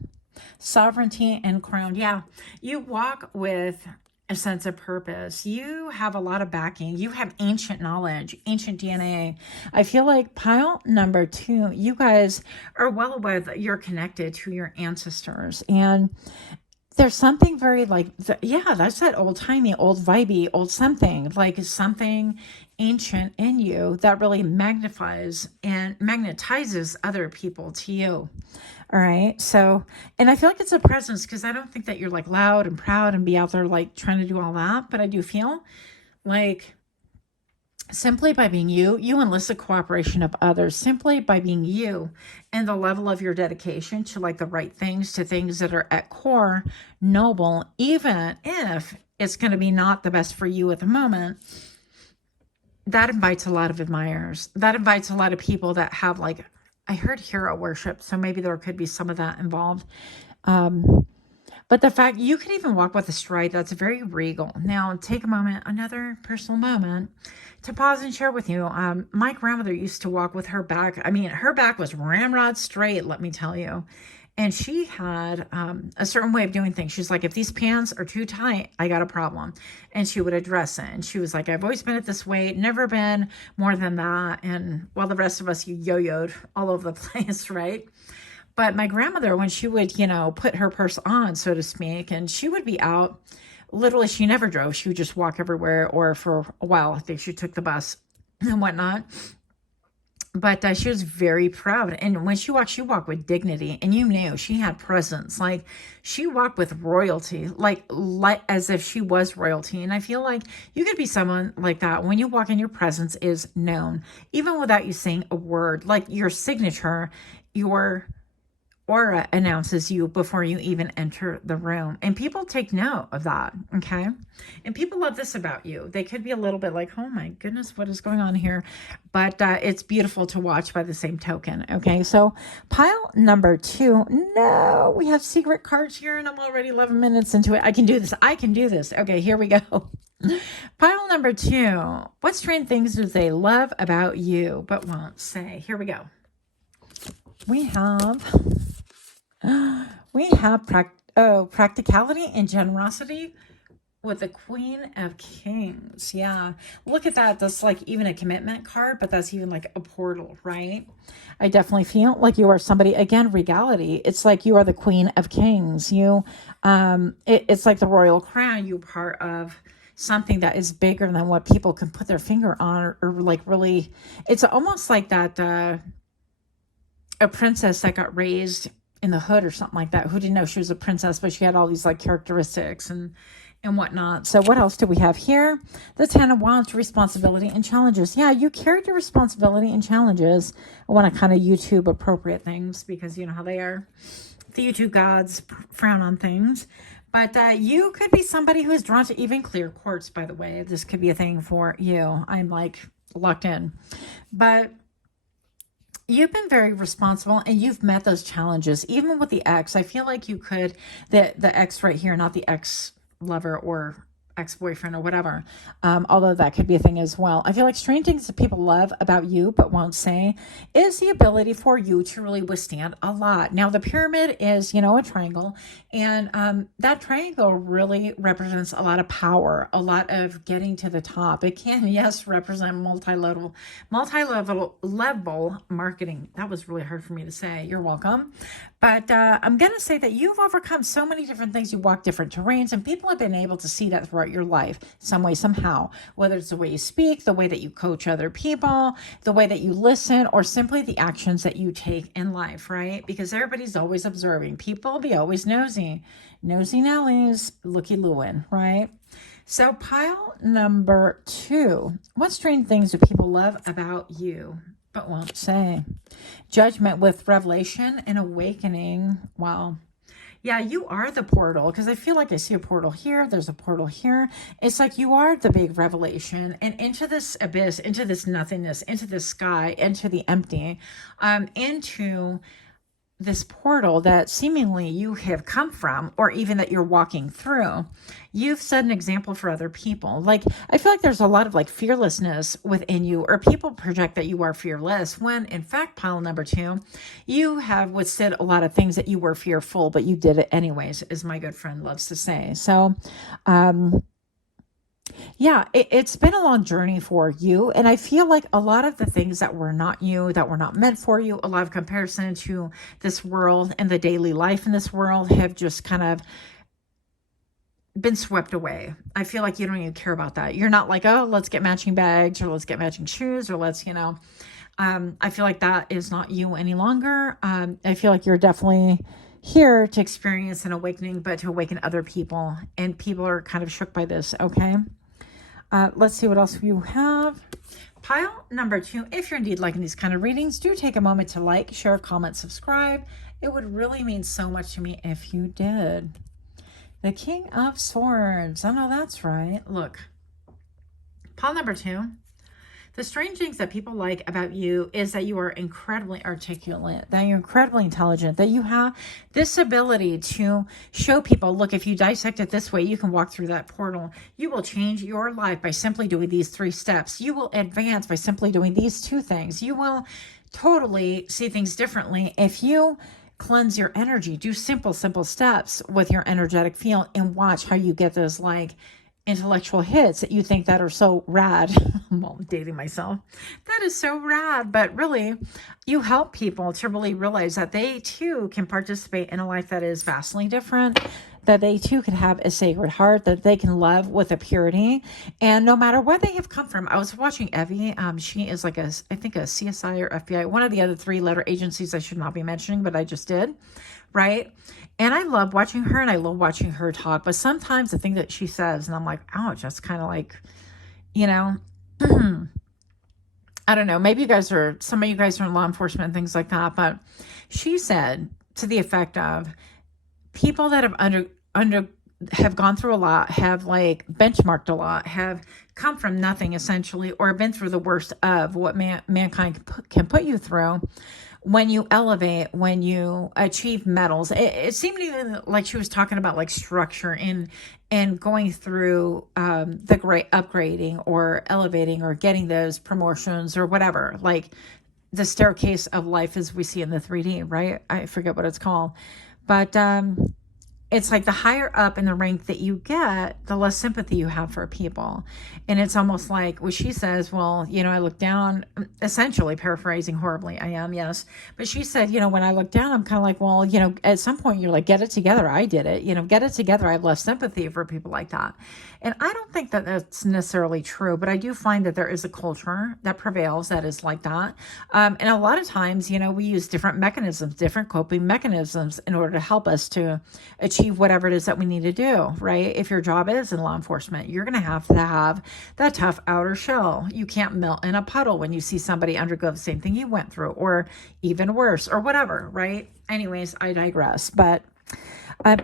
Sovereignty and crown. Yeah, you walk with a sense of purpose. You have a lot of backing. You have ancient knowledge, ancient DNA. I feel like pile number 2, you guys are well aware that you're connected to your ancestors, and there's something very like, yeah, that's that old timey, old vibey, old something, like something ancient in you that really magnifies and magnetizes other people to you. All right. So, and I feel like it's a presence, because I don't think that you're like loud and proud and be out there like trying to do all that. But I do feel like simply by being you, you enlist the cooperation of others. Simply by being you and the level of your dedication to like the right things, to things that are at core noble, even if it's going to be not the best for you at the moment, that invites a lot of admirers. That invites a lot of people that have like, I heard hero worship, so maybe there could be some of that involved. But the fact you can even walk with a stride that's very regal. Now, take a moment, another personal moment, to pause and share with you. My grandmother used to walk with her back. I mean, her back was ramrod straight, let me tell you. And she had a certain way of doing things. She's like, if these pants are too tight, I got a problem. And she would address it. And she was like, I've always been at this weight, never been more than that. And while the rest of us, you yo-yoed all over the place, right? But my grandmother, when she would, you know, put her purse on, so to speak, and she would be out, literally, she never drove. She would just walk everywhere, or for a while, I think she took the bus and whatnot. But she was very proud. And when she walked with dignity. And you knew she had presence. Like, she walked with royalty, like as if she was royalty. And I feel like you could be someone like that. When you walk in, your presence is known, even without you saying a word. Like your signature, your aura announces you before you even enter the room. And people take note of that, okay? And people love this about you. They could be a little bit like, oh my goodness, what is going on here? But it's beautiful to watch by the same token, okay? So pile number 2. No, we have secret cards here, and I'm already 11 minutes into it. I can do this. I can do this. Okay, here we go. Pile number 2. What strange things do they love about you but won't say? Here we go. We have practicality and generosity with the Queen of Kings. Yeah, look at that. That's like even a commitment card, but that's even like a portal, right? I definitely feel like you are somebody, again, regality. It's like you are the Queen of Kings. You, it's like the royal crown. You're part of something that is bigger than what people can put their finger on, or like really, it's almost like that, a princess that got raised in the hood or something like that, who didn't know she was a princess, but she had all these like characteristics, and and whatnot. So what else do we have here? The 10 of Wands, responsibility and challenges. Yeah, you carried your responsibility and challenges. I want to kind of YouTube appropriate things because you know how they are. The YouTube gods frown on things. But you could be somebody who is drawn to even clear quartz, by the way. This could be a thing for you. I'm like locked in. But you've been very responsible and you've met those challenges. Even with the ex, I feel like you could, the ex right here, not the ex-lover or ex-boyfriend or whatever, although that could be a thing as well. I feel like strange things that people love about you but won't say is the ability for you to really withstand a lot. Now the pyramid is, you know, a triangle, and that triangle really represents a lot of power, a lot of getting to the top. It can, yes, represent multi-level marketing. That was really hard for me to say. You're welcome. But I'm going to say that you've overcome so many different things. You walk different terrains, and people have been able to see that throughout your life, some way, somehow, whether it's the way you speak, the way that you coach other people, the way that you listen, or simply the actions that you take in life, right? Because everybody's always observing. People be always nosy. Nosy Nellies, looky Lewin, right? So pile number 2. What strange things do people love about you but won't say? Judgment with revelation and awakening. Wow. Yeah, you are the portal, because I feel like I see a portal here. There's a portal here. It's like you are the big revelation, and into this abyss, into this nothingness, into the sky, into the empty, into this portal that seemingly you have come from, or even that you're walking through. You've set an example for other people. Like, I feel like there's a lot of like fearlessness within you, or people project that you are fearless when in fact, pile number 2, you have withstood a lot of things that you were fearful, but you did it anyways, as my good friend loves to say. So, yeah, it's been a long journey for you. And I feel like a lot of the things that were not you, that were not meant for you, a lot of comparison to this world and the daily life in this world have just kind of been swept away. I feel like you don't even care about that. You're not like, oh, let's get matching bags, or let's get matching shoes, or let's, you know, I feel like that is not you any longer. I feel like you're definitely here to experience an awakening, but to awaken other people. And people are kind of shook by this, okay? Let's see what else you have. Pile number 2, if you're indeed liking these kind of readings, do take a moment to like, share, comment, subscribe. It would really mean so much to me if you did. The King of Swords. I know that's right. Look, pile number 2. The strange things that people like about you is that you are incredibly articulate, that you're incredibly intelligent, that you have this ability to show people, look, if you dissect it this way, you can walk through that portal. You will change your life by simply doing these 3 steps. You will advance by simply doing these 2 things. You will totally see things differently if you cleanse your energy. Do simple steps with your energetic field and watch how you get those like intellectual hits that you think that are so rad. I'm dating myself. That is so rad. But really, you help people to really realize that they too can participate in a life that is vastly different, that they too can have a sacred heart, that they can love with a purity. And no matter where they have come from, I was watching Evie. She is like I think a CSI or FBI, one of the other 3-letter agencies I should not be mentioning, but I just did. Right? And I love watching her, and I love watching her talk. But sometimes the thing that she says, and I'm like, ouch, that's kind of like, you know, I don't know. Maybe some of you guys are in law enforcement and things like that. But she said to the effect of, people that have gone through a lot, have like benchmarked a lot, have come from nothing essentially, or been through the worst of what mankind can put you through. When you elevate, when you achieve medals, it seemed even like she was talking about like structure and going through the great upgrading or elevating or getting those promotions or whatever, like the staircase of life as we see in the 3D, right? I forget what it's called. But it's like the higher up in the rank that you get, the less sympathy you have for people. And it's almost like, well, she says, well, you know, I look down, essentially paraphrasing horribly, I am, yes. But she said, you know, when I look down, I'm kind of like, well, you know, at some point you're like, get it together. I did it, you know, get it together. I have less sympathy for people like that. And I don't think that that's necessarily true, but I do find that there is a culture that prevails that is like that. And a lot of times, you know, we use different mechanisms, different coping mechanisms in order to help us to achieve achieve whatever it is that we need to do, right? If your job is in law enforcement, you're going to have that tough outer shell. You can't melt in a puddle when you see somebody undergo the same thing you went through, or even worse, or whatever, right? Anyways, I digress. But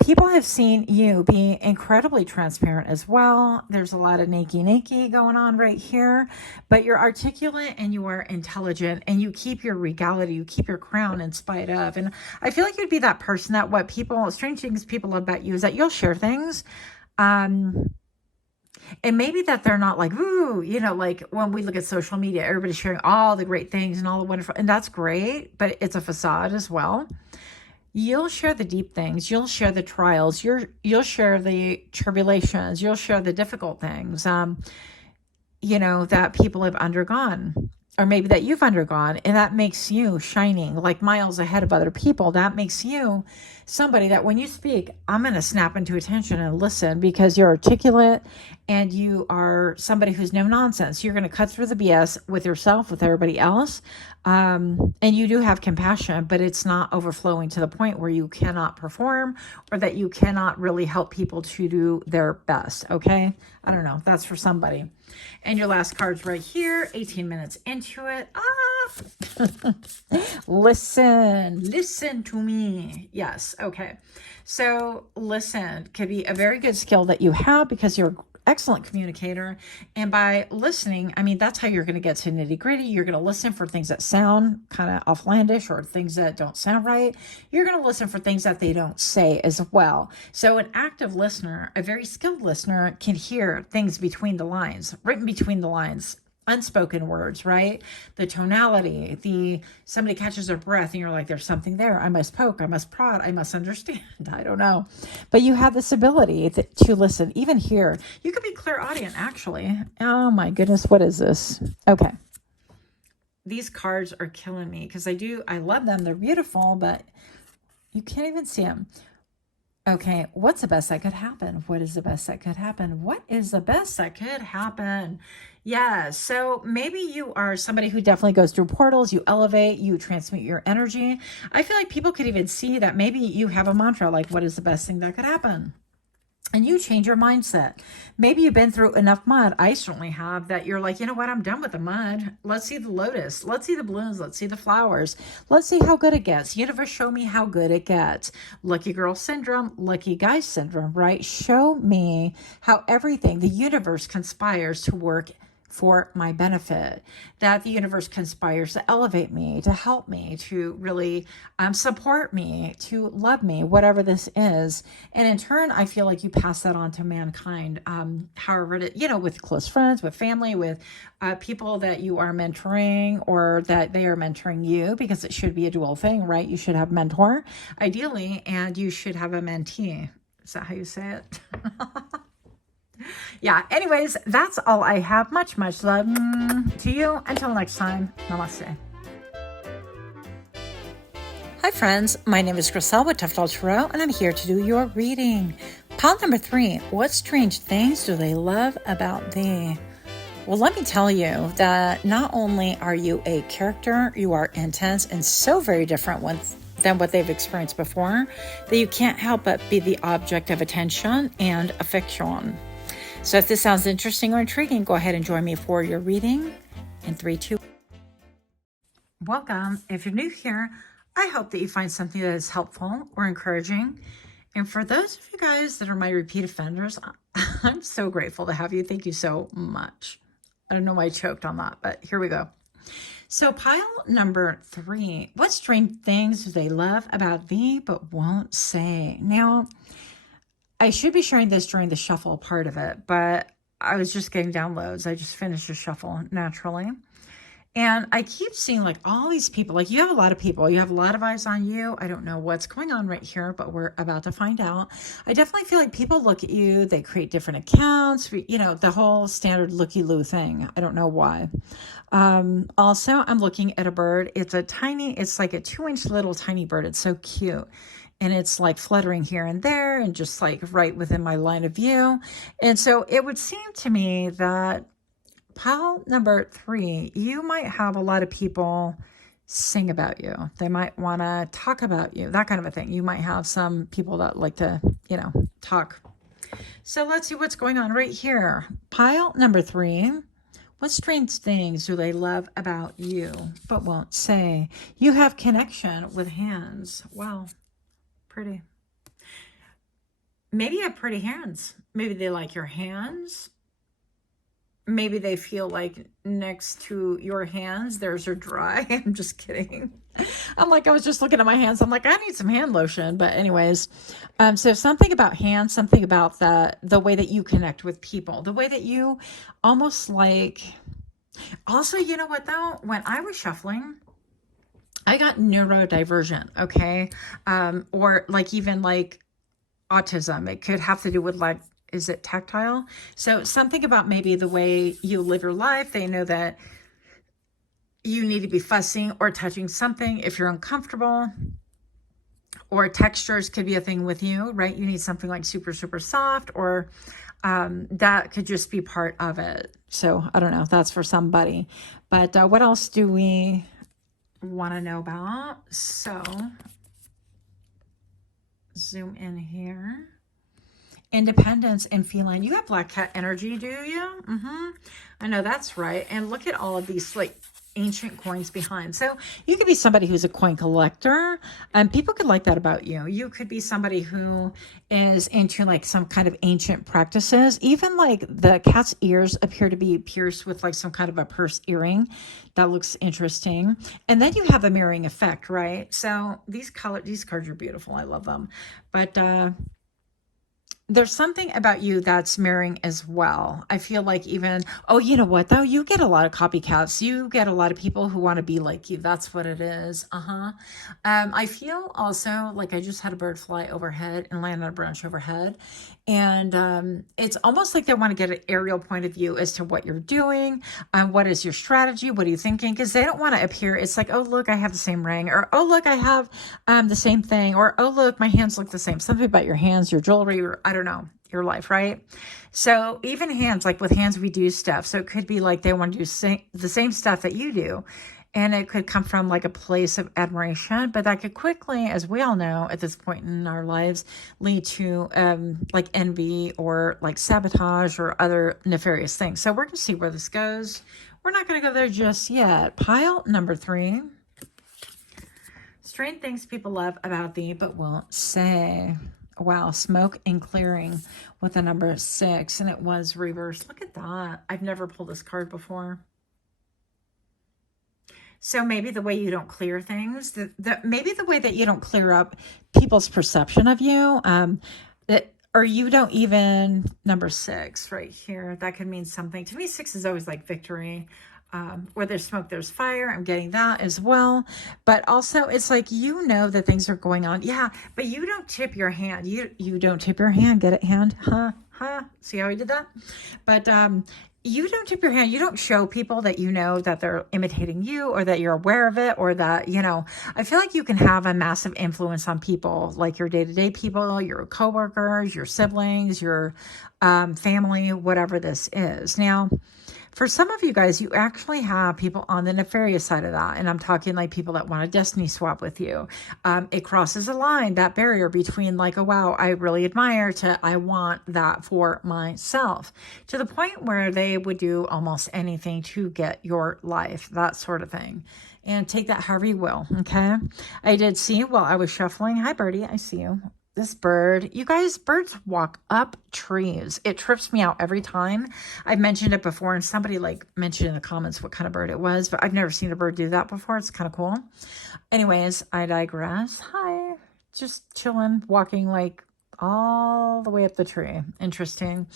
people have seen you be incredibly transparent as well. There's a lot of nakey going on right here, but you're articulate and you are intelligent and you keep your regality, you keep your crown in spite of. And I feel like you'd be that person that strange things people love about you is that you'll share things. And maybe that they're not like, ooh, like when we look at social media, everybody's sharing all the great things and all the wonderful, and that's great, but it's a facade as well. You'll share the deep things. You'll share the trials. You'll share the tribulations. You'll share the difficult things, that people have undergone, or maybe that you've undergone. And that makes you shining like miles ahead of other people. That makes you somebody that when you speak, I'm going to snap into attention and listen, because you're articulate and you are somebody who's no nonsense. You're going to cut through the BS with yourself, with everybody else. And you do have compassion, but it's not overflowing to the point where you cannot perform or that you cannot really help people to do their best. Okay. I don't know. That's for somebody. And your last card's right here, 18 minutes into it. Listen to me. Yes. Okay. So listen could be a very good skill that you have because you're an excellent communicator. And by listening, I mean, that's how you're going to get to nitty gritty. You're going to listen for things that sound kind of offlandish or things that don't sound right. You're going to listen for things that they don't say as well. So an active listener, a very skilled listener, can hear things between the lines, written between the lines. Unspoken words, right? The tonality, somebody catches their breath and you're like, there's something there. I must poke, I must prod, I must understand. I don't know. But you have this ability to listen, even here. You could be clairaudient, actually. Oh my goodness, what is this? Okay. These cards are killing me because I love them. They're beautiful, but you can't even see them. Okay, what's the best that could happen? What is the best that could happen? What is the best that could happen? Yeah, so maybe you are somebody who definitely goes through portals, you elevate, you transmute your energy. I feel like people could even see that maybe you have a mantra like, what is the best thing that could happen? And you change your mindset. Maybe you've been through enough mud. I certainly have, that you're like, you know what? I'm done with the mud. Let's see the lotus. Let's see the blooms. Let's see the flowers. Let's see how good it gets. Universe, show me how good it gets. Lucky girl syndrome, lucky guy syndrome, right? Show me how everything, the universe conspires to work for my benefit, that the universe conspires to elevate me, to help me, to really support me, to love me, whatever this is. And in turn, I feel like you pass that on to mankind, however, with close friends, with family, with people that you are mentoring or that they are mentoring you, because it should be a dual thing, right? You should have a mentor, ideally, and you should have a mentee. Is that how you say it? Yeah, anyways, that's all I have. Much, much love to you. Until next time, namaste. Hi, friends. My name is Griselle with Toughdolltarot, and I'm here to do your reading. Pile number 3, what strange things do they love about thee? Well, let me tell you that not only are you a character, you are intense and so very different than what they've experienced before, that you can't help but be the object of attention and affection. So if this sounds interesting or intriguing, go ahead and join me for your reading in 3, 2. Welcome. If you're new here, I hope that you find something that is helpful or encouraging. And for those of you guys that are my repeat offenders, I'm so grateful to have you. Thank you so much. I don't know why I choked on that, but here we go. So pile number 3, what strange things do they love about thee but won't say? Now, I should be sharing this during the shuffle part of it, but I was just getting downloads. I just finished the shuffle naturally. And I keep seeing like all these people, like you have a lot of people, you have a lot of eyes on you. I don't know what's going on right here, but we're about to find out. I definitely feel like people look at you, they create different accounts, the whole standard looky-loo thing. I don't know why. Also, I'm looking at a bird. It's like a 2-inch little tiny bird. It's so cute. And it's like fluttering here and there and just like right within my line of view. And so it would seem to me that pile number 3, you might have a lot of people sing about you. They might want to talk about you, that kind of a thing. You might have some people that like to, talk. So let's see what's going on right here. Pile number 3. What strange things do they love about you, but won't say? You have connection with hands. Wow. Pretty. Maybe you have pretty hands. Maybe they like your hands. Maybe they feel like next to your hands, theirs are dry. I'm just kidding. I was just looking at my hands. I'm like, I need some hand lotion. But anyways, so something about hands, something about the way that you connect with people, the way that you almost like, also, you know what though? When I was shuffling, I got neurodivergent, okay? Or like even like autism. It could have to do with like, is it tactile? So something about maybe the way you live your life. They know that you need to be fussing or touching something if you're uncomfortable, or textures could be a thing with you, right? You need something like super, super soft, or that could just be part of it. So I don't know. That's for somebody. But what else do we want to know about? So zoom in here. Independence and feeling. You have black cat energy, do you? I know that's right. And look at all of these like ancient coins behind. So you could be somebody who's a coin collector, and people could like that about you. You could be somebody who is into like some kind of ancient practices. Even like the cat's ears appear to be pierced with like some kind of a purse earring. That looks interesting. And then you have a mirroring effect, right? So these cards are beautiful. I love them. But there's something about you that's mirroring as well. I feel like even, oh, you know what though? You get a lot of copycats. You get a lot of people who want to be like you. That's what it is. I feel also like I just had a bird fly overhead and land on a branch overhead. And it's almost like they want to get an aerial point of view as to what you're doing. What is your strategy? What are you thinking? Because they don't want to appear. It's like, oh, look, I have the same ring. Or, oh, look, I have the same thing. Or, oh, look, my hands look the same. Something about your hands, your jewelry, or I don't know, your life, right? So even hands, like with hands, we do stuff. So it could be like they want to do the same stuff that you do. And it could come from like a place of admiration, but that could quickly, as we all know at this point in our lives, lead to like envy or like sabotage or other nefarious things. So we're going to see where this goes. We're not going to go there just yet. Pile number 3. Strange things people love about thee, but won't say. Wow, smoke and clearing with the number 6, and it was reversed. Look at that. I've never pulled this card before. So maybe the way you don't clear things, maybe the way that you don't clear up people's perception of you, or you don't even, number 6 right here, that could mean something. To me, 6 is always like victory. Where there's smoke, there's fire. I'm getting that as well. But also it's like, you know that things are going on. Yeah, but you don't tip your hand. You don't tip your hand. Get it, hand? See how I did that? But you don't tip your hand. You don't show people that you know that they're imitating you, or that you're aware of it, or that, I feel like you can have a massive influence on people, like your day-to-day people, your coworkers, your siblings, your family, whatever this is. Now, for some of you guys, you actually have people on the nefarious side of that. And I'm talking like people that want a destiny swap with you. It crosses a line, that barrier between like, oh, wow, I really admire, to I want that for myself, to the point where they would do almost anything to get your life, that sort of thing. And take that however you will, okay? I did see while I was shuffling. Hi, Birdie, I see you. This bird, you guys, birds walk up trees. It trips me out every time. I've mentioned it before, and somebody like mentioned in the comments what kind of bird it was, but I've never seen a bird do that before. It's kind of cool. Anyways, I digress. Hi, just chilling, walking like all the way up the tree. Interesting.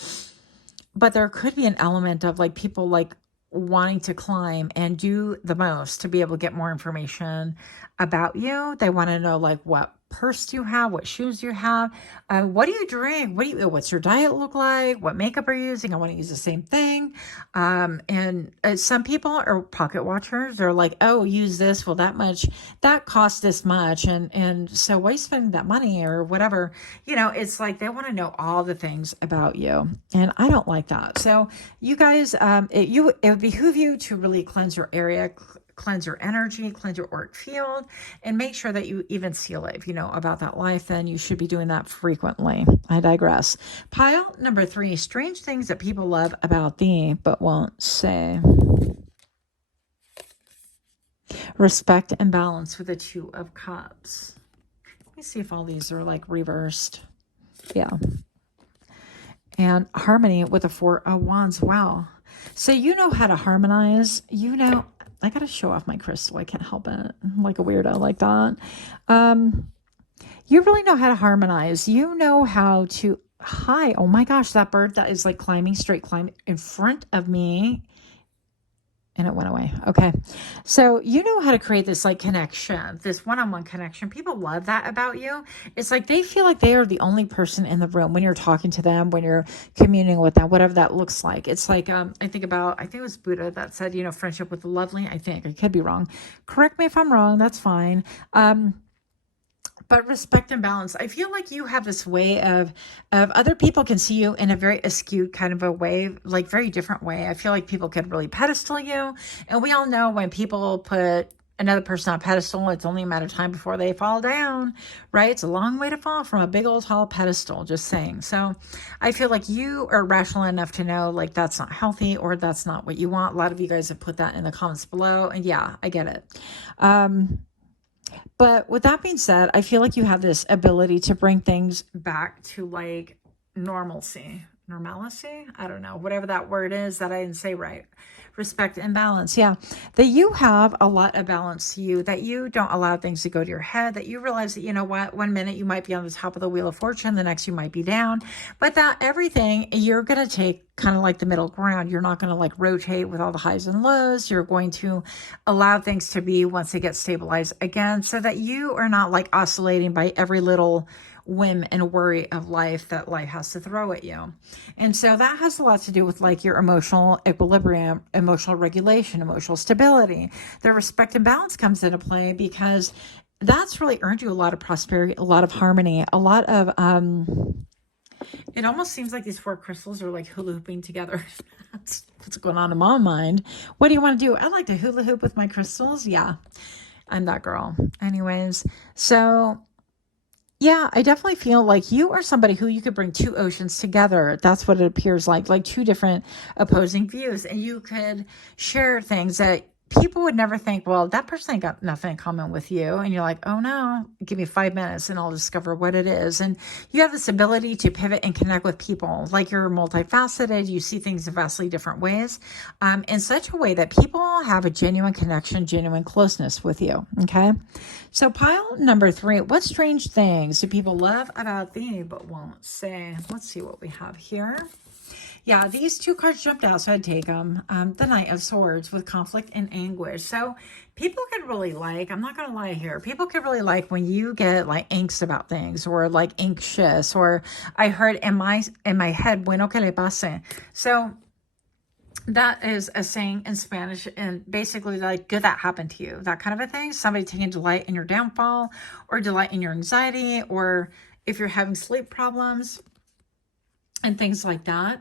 But there could be an element of like people like wanting to climb and do the most to be able to get more information about you. They want to know like what purse do you have, what shoes do you have, what do you drink, what's your diet look like, what makeup are you using. I want to use the same thing. And some people are pocket watchers. They're like, oh, use this, well, that costs this much, and so why are you spending that money, or whatever. It's like they want to know all the things about you, and I don't like that. So you guys, it would behoove you to really cleanse your area, cleanse your energy, cleanse your auric field, and make sure that you even seal it. If you know about that life, then you should be doing that frequently. I digress. Pile number 3, strange things that people love about thee but won't say. Respect and balance with the 2 of Cups. Let me see if all these are like reversed. Yeah. And harmony with the 4 of Wands. Wow. So you know how to harmonize. You know, I got to show off my crystal. I can't help it. I'm like a weirdo like that. You really know how to harmonize. You know how to, hi, oh my gosh, that bird that is like straight climbing in front of me. And it went away. Okay. So you know how to create this like connection, this one-on-one connection. People love that about you. It's like they feel like they are the only person in the room when you're talking to them, when you're communing with them, whatever that looks like. It's like, I think it was Buddha that said, you know, friendship with the lovely. I think I could be wrong. Correct me if I'm wrong. That's fine. But respect and balance. I feel like you have this way of other people can see you in a very astute kind of a way, like very different way. I feel like people could really pedestal you. And we all know when people put another person on a pedestal, it's only a matter of time before they fall down, right? It's a long way to fall from a big old tall pedestal, just saying. So I feel like you are rational enough to know like that's not healthy or that's not what you want. A lot of you guys have put that in the comments below. And yeah, I get it. But with that being said, I feel like you have this ability to bring things back to like normalcy. I don't know, whatever that word is that I didn't say right. Respect and balance. Yeah. That you have a lot of balance to you, that you don't allow things to go to your head, that you realize that, you know what, one minute you might be on the top of the wheel of fortune, the next you might be down, but that everything you're going to take kind of like the middle ground. You're not going to like rotate with all the highs and lows. You're going to allow things to be once they get stabilized again, so that you are not like oscillating by every little whim and worry of life that life has to throw at you. And so that has a lot to do with like your emotional equilibrium, emotional regulation, emotional stability. The respect and balance comes into play because that's really earned you a lot of prosperity, a lot of harmony, a lot of, it almost seems like these 4 crystals are like hula hooping together. That's what's going on in my mind. What do you want to do? I like to hula hoop with my crystals. Yeah, I'm that girl. Anyways, so yeah, I definitely feel like you are somebody who you could bring 2 oceans together. That's what it appears like 2 different opposing views. And you could share things that people would never think, well, that person ain't got nothing in common with you. And you're like, oh no, give me 5 minutes and I'll discover what it is. And you have this ability to pivot and connect with people. Like you're multifaceted. You see things in vastly different ways, in such a way that people have a genuine connection, genuine closeness with you. Okay. So pile number 3, what strange things do people love about thee but won't say? Let's see what we have here. Yeah, these 2 cards jumped out, so I'd take them. The Knight of Swords with conflict and anguish. So people could really like, I'm not going to lie here, people could really like when you get like angst about things or like anxious, or I heard in my head, bueno que le pase. So that is a saying in Spanish, and basically like good that happened to you, that kind of a thing. Somebody taking delight in your downfall or delight in your anxiety, or if you're having sleep problems and things like that.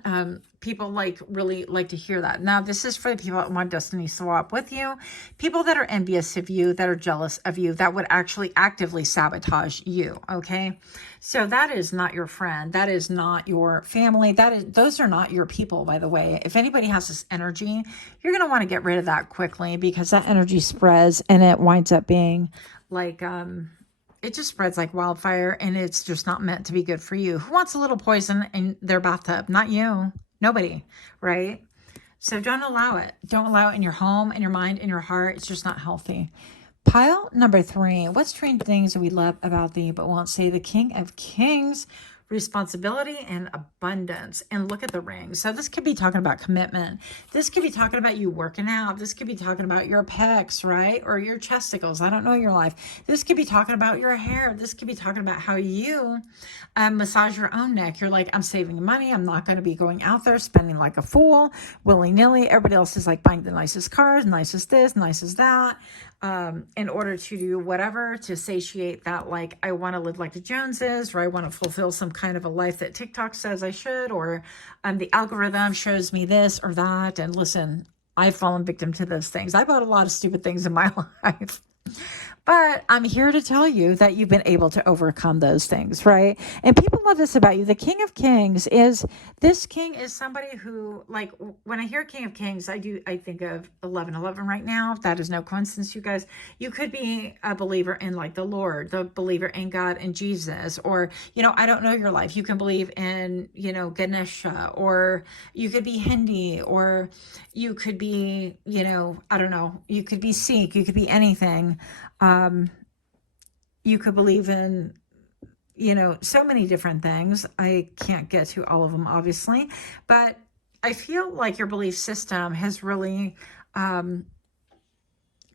People like really like to hear that. Now, this is for the people that want destiny swap with you, people that are envious of you, that are jealous of you, that would actually actively sabotage you. Okay. So that is not your friend. That is not your family. Those are not your people, by the way. If anybody has this energy, you're going to want to get rid of that quickly, because that energy spreads and it winds up being like, it just spreads like wildfire, and it's just not meant to be good for you. Who wants a little poison in their bathtub? Not you. Nobody, right? So don't allow it. Don't allow it in your home, in your mind, in your heart. It's just not healthy. Pile number 3. What strange things do we love about thee but won't say? The King of Kings, responsibility and abundance. And look at the ring. So this could be talking about commitment. This could be talking about you working out. This could be talking about your pecs, right? Or your chesticles. I don't know your life. This could be talking about your hair. This could be talking about how you massage your own neck. You're like, I'm saving money. I'm not going to be going out there spending like a fool, willy-nilly. Everybody else is like buying the nicest cars, nicest this, nicest that, in order to do whatever to satiate that, like, I want to live like the Joneses, or I want to fulfill some kind of a life that TikTok says I should, or the algorithm shows me this or that. And listen, I've fallen victim to those things. I bought a lot of stupid things in my life. But I'm here to tell you that you've been able to overcome those things, right? And people love this about you. The King of Kings is, this king is somebody who, like, when I hear King of Kings, I think of 11:11 right now. That is no coincidence, you guys. You could be a believer in, like, the Lord, the believer in God and Jesus, or, I don't know your life. You can believe in, Ganesha, or you could be Hindi, or you could be, I don't know, you could be Sikh, you could be anything. You could believe in, so many different things. I can't get to all of them, obviously, but I feel like your belief system has really,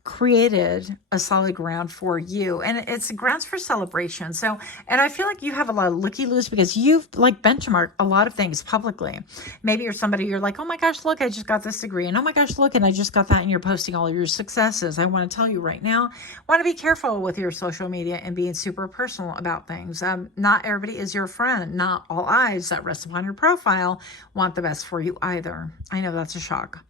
created a solid ground for you, and it's grounds for celebration. So, and I feel like you have a lot of looky-loos because you've, like, benchmarked a lot of things publicly. Maybe you're somebody, you're like, oh my gosh, look, I just got this degree, and oh my gosh, look, and I just got that, and you're posting all of your successes. I want to tell you right now, want to be careful with your social media and being super personal about things. Not everybody is your friend. Not all eyes that rest upon your profile want the best for you either. I know that's a shock,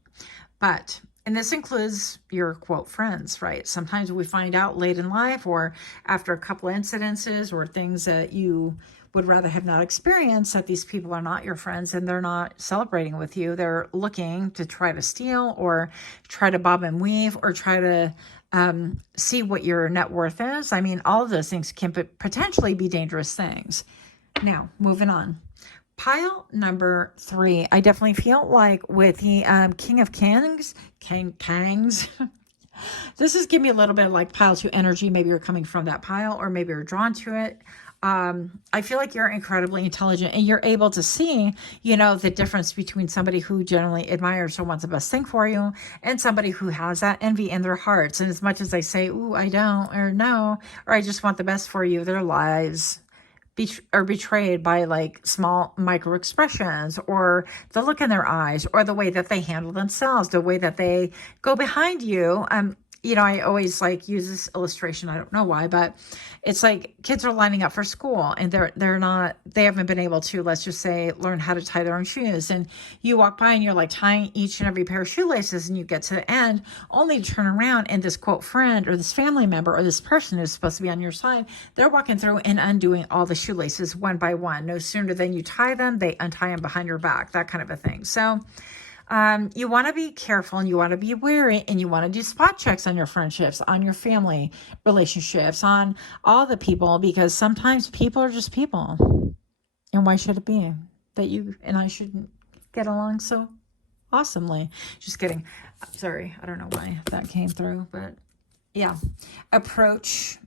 but and this includes your, quote, friends, right? Sometimes we find out late in life or after a couple of incidences or things that you would rather have not experienced, that these people are not your friends and they're not celebrating with you. They're looking to try to steal or try to bob and weave or try to see what your net worth is. I mean, all of those things can potentially be dangerous things. Now, moving on. Pile number 3, I definitely feel like with the King of Kings, this is giving me a little bit of like pile 2 energy. Maybe you're coming from that pile or maybe you're drawn to it. I feel like you're incredibly intelligent and you're able to see, the difference between somebody who generally admires or wants the best thing for you and somebody who has that envy in their hearts. And as much as they say, ooh, I don't, or no, or I just want the best for you, their lives are betrayed by like small micro expressions or the look in their eyes or the way that they handle themselves, the way that they go behind you. I always like use this illustration. I don't know why, but it's like kids are lining up for school and they haven't been able to, let's just say, learn how to tie their own shoes. And you walk by and you're like tying each and every pair of shoelaces and you get to the end only to turn around and this, quote, friend or this family member or this person who's supposed to be on your side, they're walking through and undoing all the shoelaces one by one. No sooner than you tie them, they untie them behind your back, that kind of a thing. So you want to be careful and you want to be wary and you want to do spot checks on your friendships, on your family relationships, on all the people, because sometimes people are just people. And why should it be that you and I shouldn't get along so awesomely? Just kidding. Sorry, I don't know why that came through, but yeah. Approach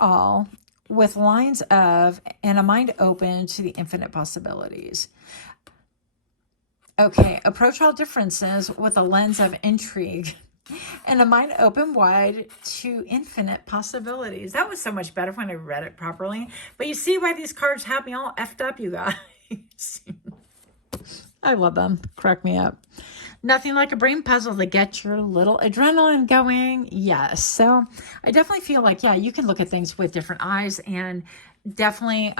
all with lines of and a mind open to the infinite possibilities. Okay, approach all differences with a lens of intrigue and a mind open wide to infinite possibilities. That was so much better when I read it properly. But you see why these cards have me all effed up, you guys. I love them. Crack me up. Nothing like a brain puzzle to get your little adrenaline going. Yes. So I definitely feel like, yeah, you can look at things with different eyes and definitely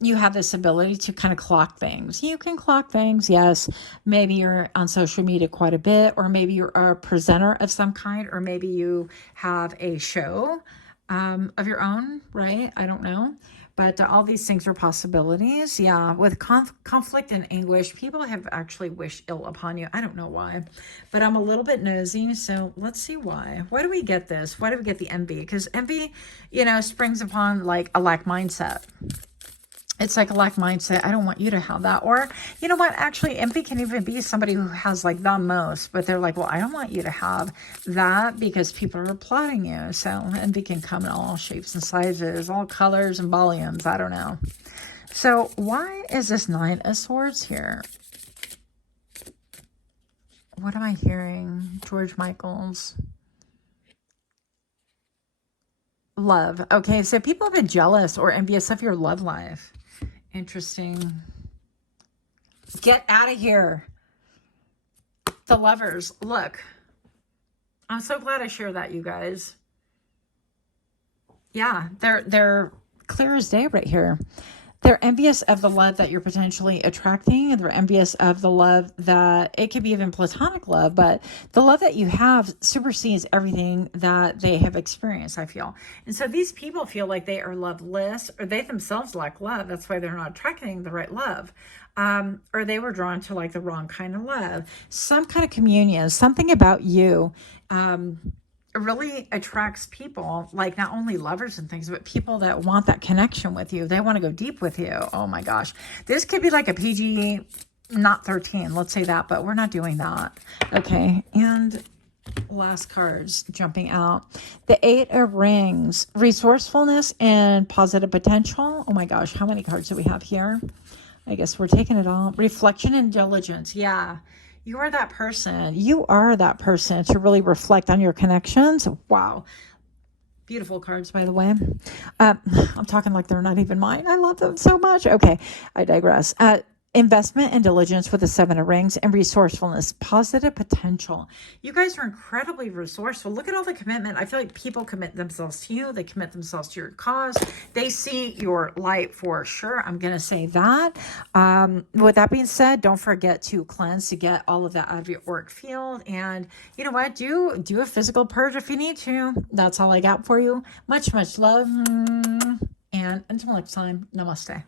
you have this ability to kind of clock things. You can clock things. Yes. Maybe you're on social media quite a bit, or maybe you're a presenter of some kind, or maybe you have a show of your own, right? I don't know. But all these things are possibilities. Yeah, with conflict and anguish, people have actually wished ill upon you. I don't know why, but I'm a little bit nosy, so let's see why. Why do we get this? Why do we get the envy? Because envy, springs upon like a lack mindset. It's like a lack mindset. I don't want you to have that. Or, you know what? Actually, envy can even be somebody who has like the most, but they're like, well, I don't want you to have that because people are applauding you. So envy can come in all shapes and sizes, all colors and volumes. I don't know. So why is this 9 of Swords here? What am I hearing? George Michael's. Love. Okay, so people have been jealous or envious of your love life. Interesting. Get out of here. The Lovers. Look. I'm so glad I shared that, you guys. Yeah, they're clear as day right here. They're envious of the love that you're potentially attracting. They're envious of the love that, it could be even platonic love, but the love that you have supersedes everything that they have experienced, I feel. And so these people feel like they are loveless, or they themselves lack love. That's why they're not attracting the right love. Or they were drawn to like the wrong kind of love. Some kind of communion, something about you, really attracts people, like not only lovers and things, but people that want that connection with you. They want to go deep with you. Oh my gosh. This could be like a PG, not 13, let's say that, but we're not doing that. Okay. And last cards jumping out. The 8 of Rings, resourcefulness and positive potential. Oh my gosh. How many cards do we have here? I guess we're taking it all. Reflection and diligence. Yeah. You are that person. You are that person to really reflect on your connections. Wow. Beautiful cards, by the way. I'm talking like they're not even mine. I love them so much. Okay, I digress. Investment and diligence with the 7 of Rings, and resourcefulness, positive potential. You guys are incredibly resourceful. Look at all the commitment. I feel like people commit themselves to you. They commit themselves to your cause. They see your light for sure. I'm going to say that. With that being said, don't forget to cleanse to get all of that out of your auric field. And you know what? Do a physical purge if you need to. That's all I got for you. Much, much love. And until next time, namaste.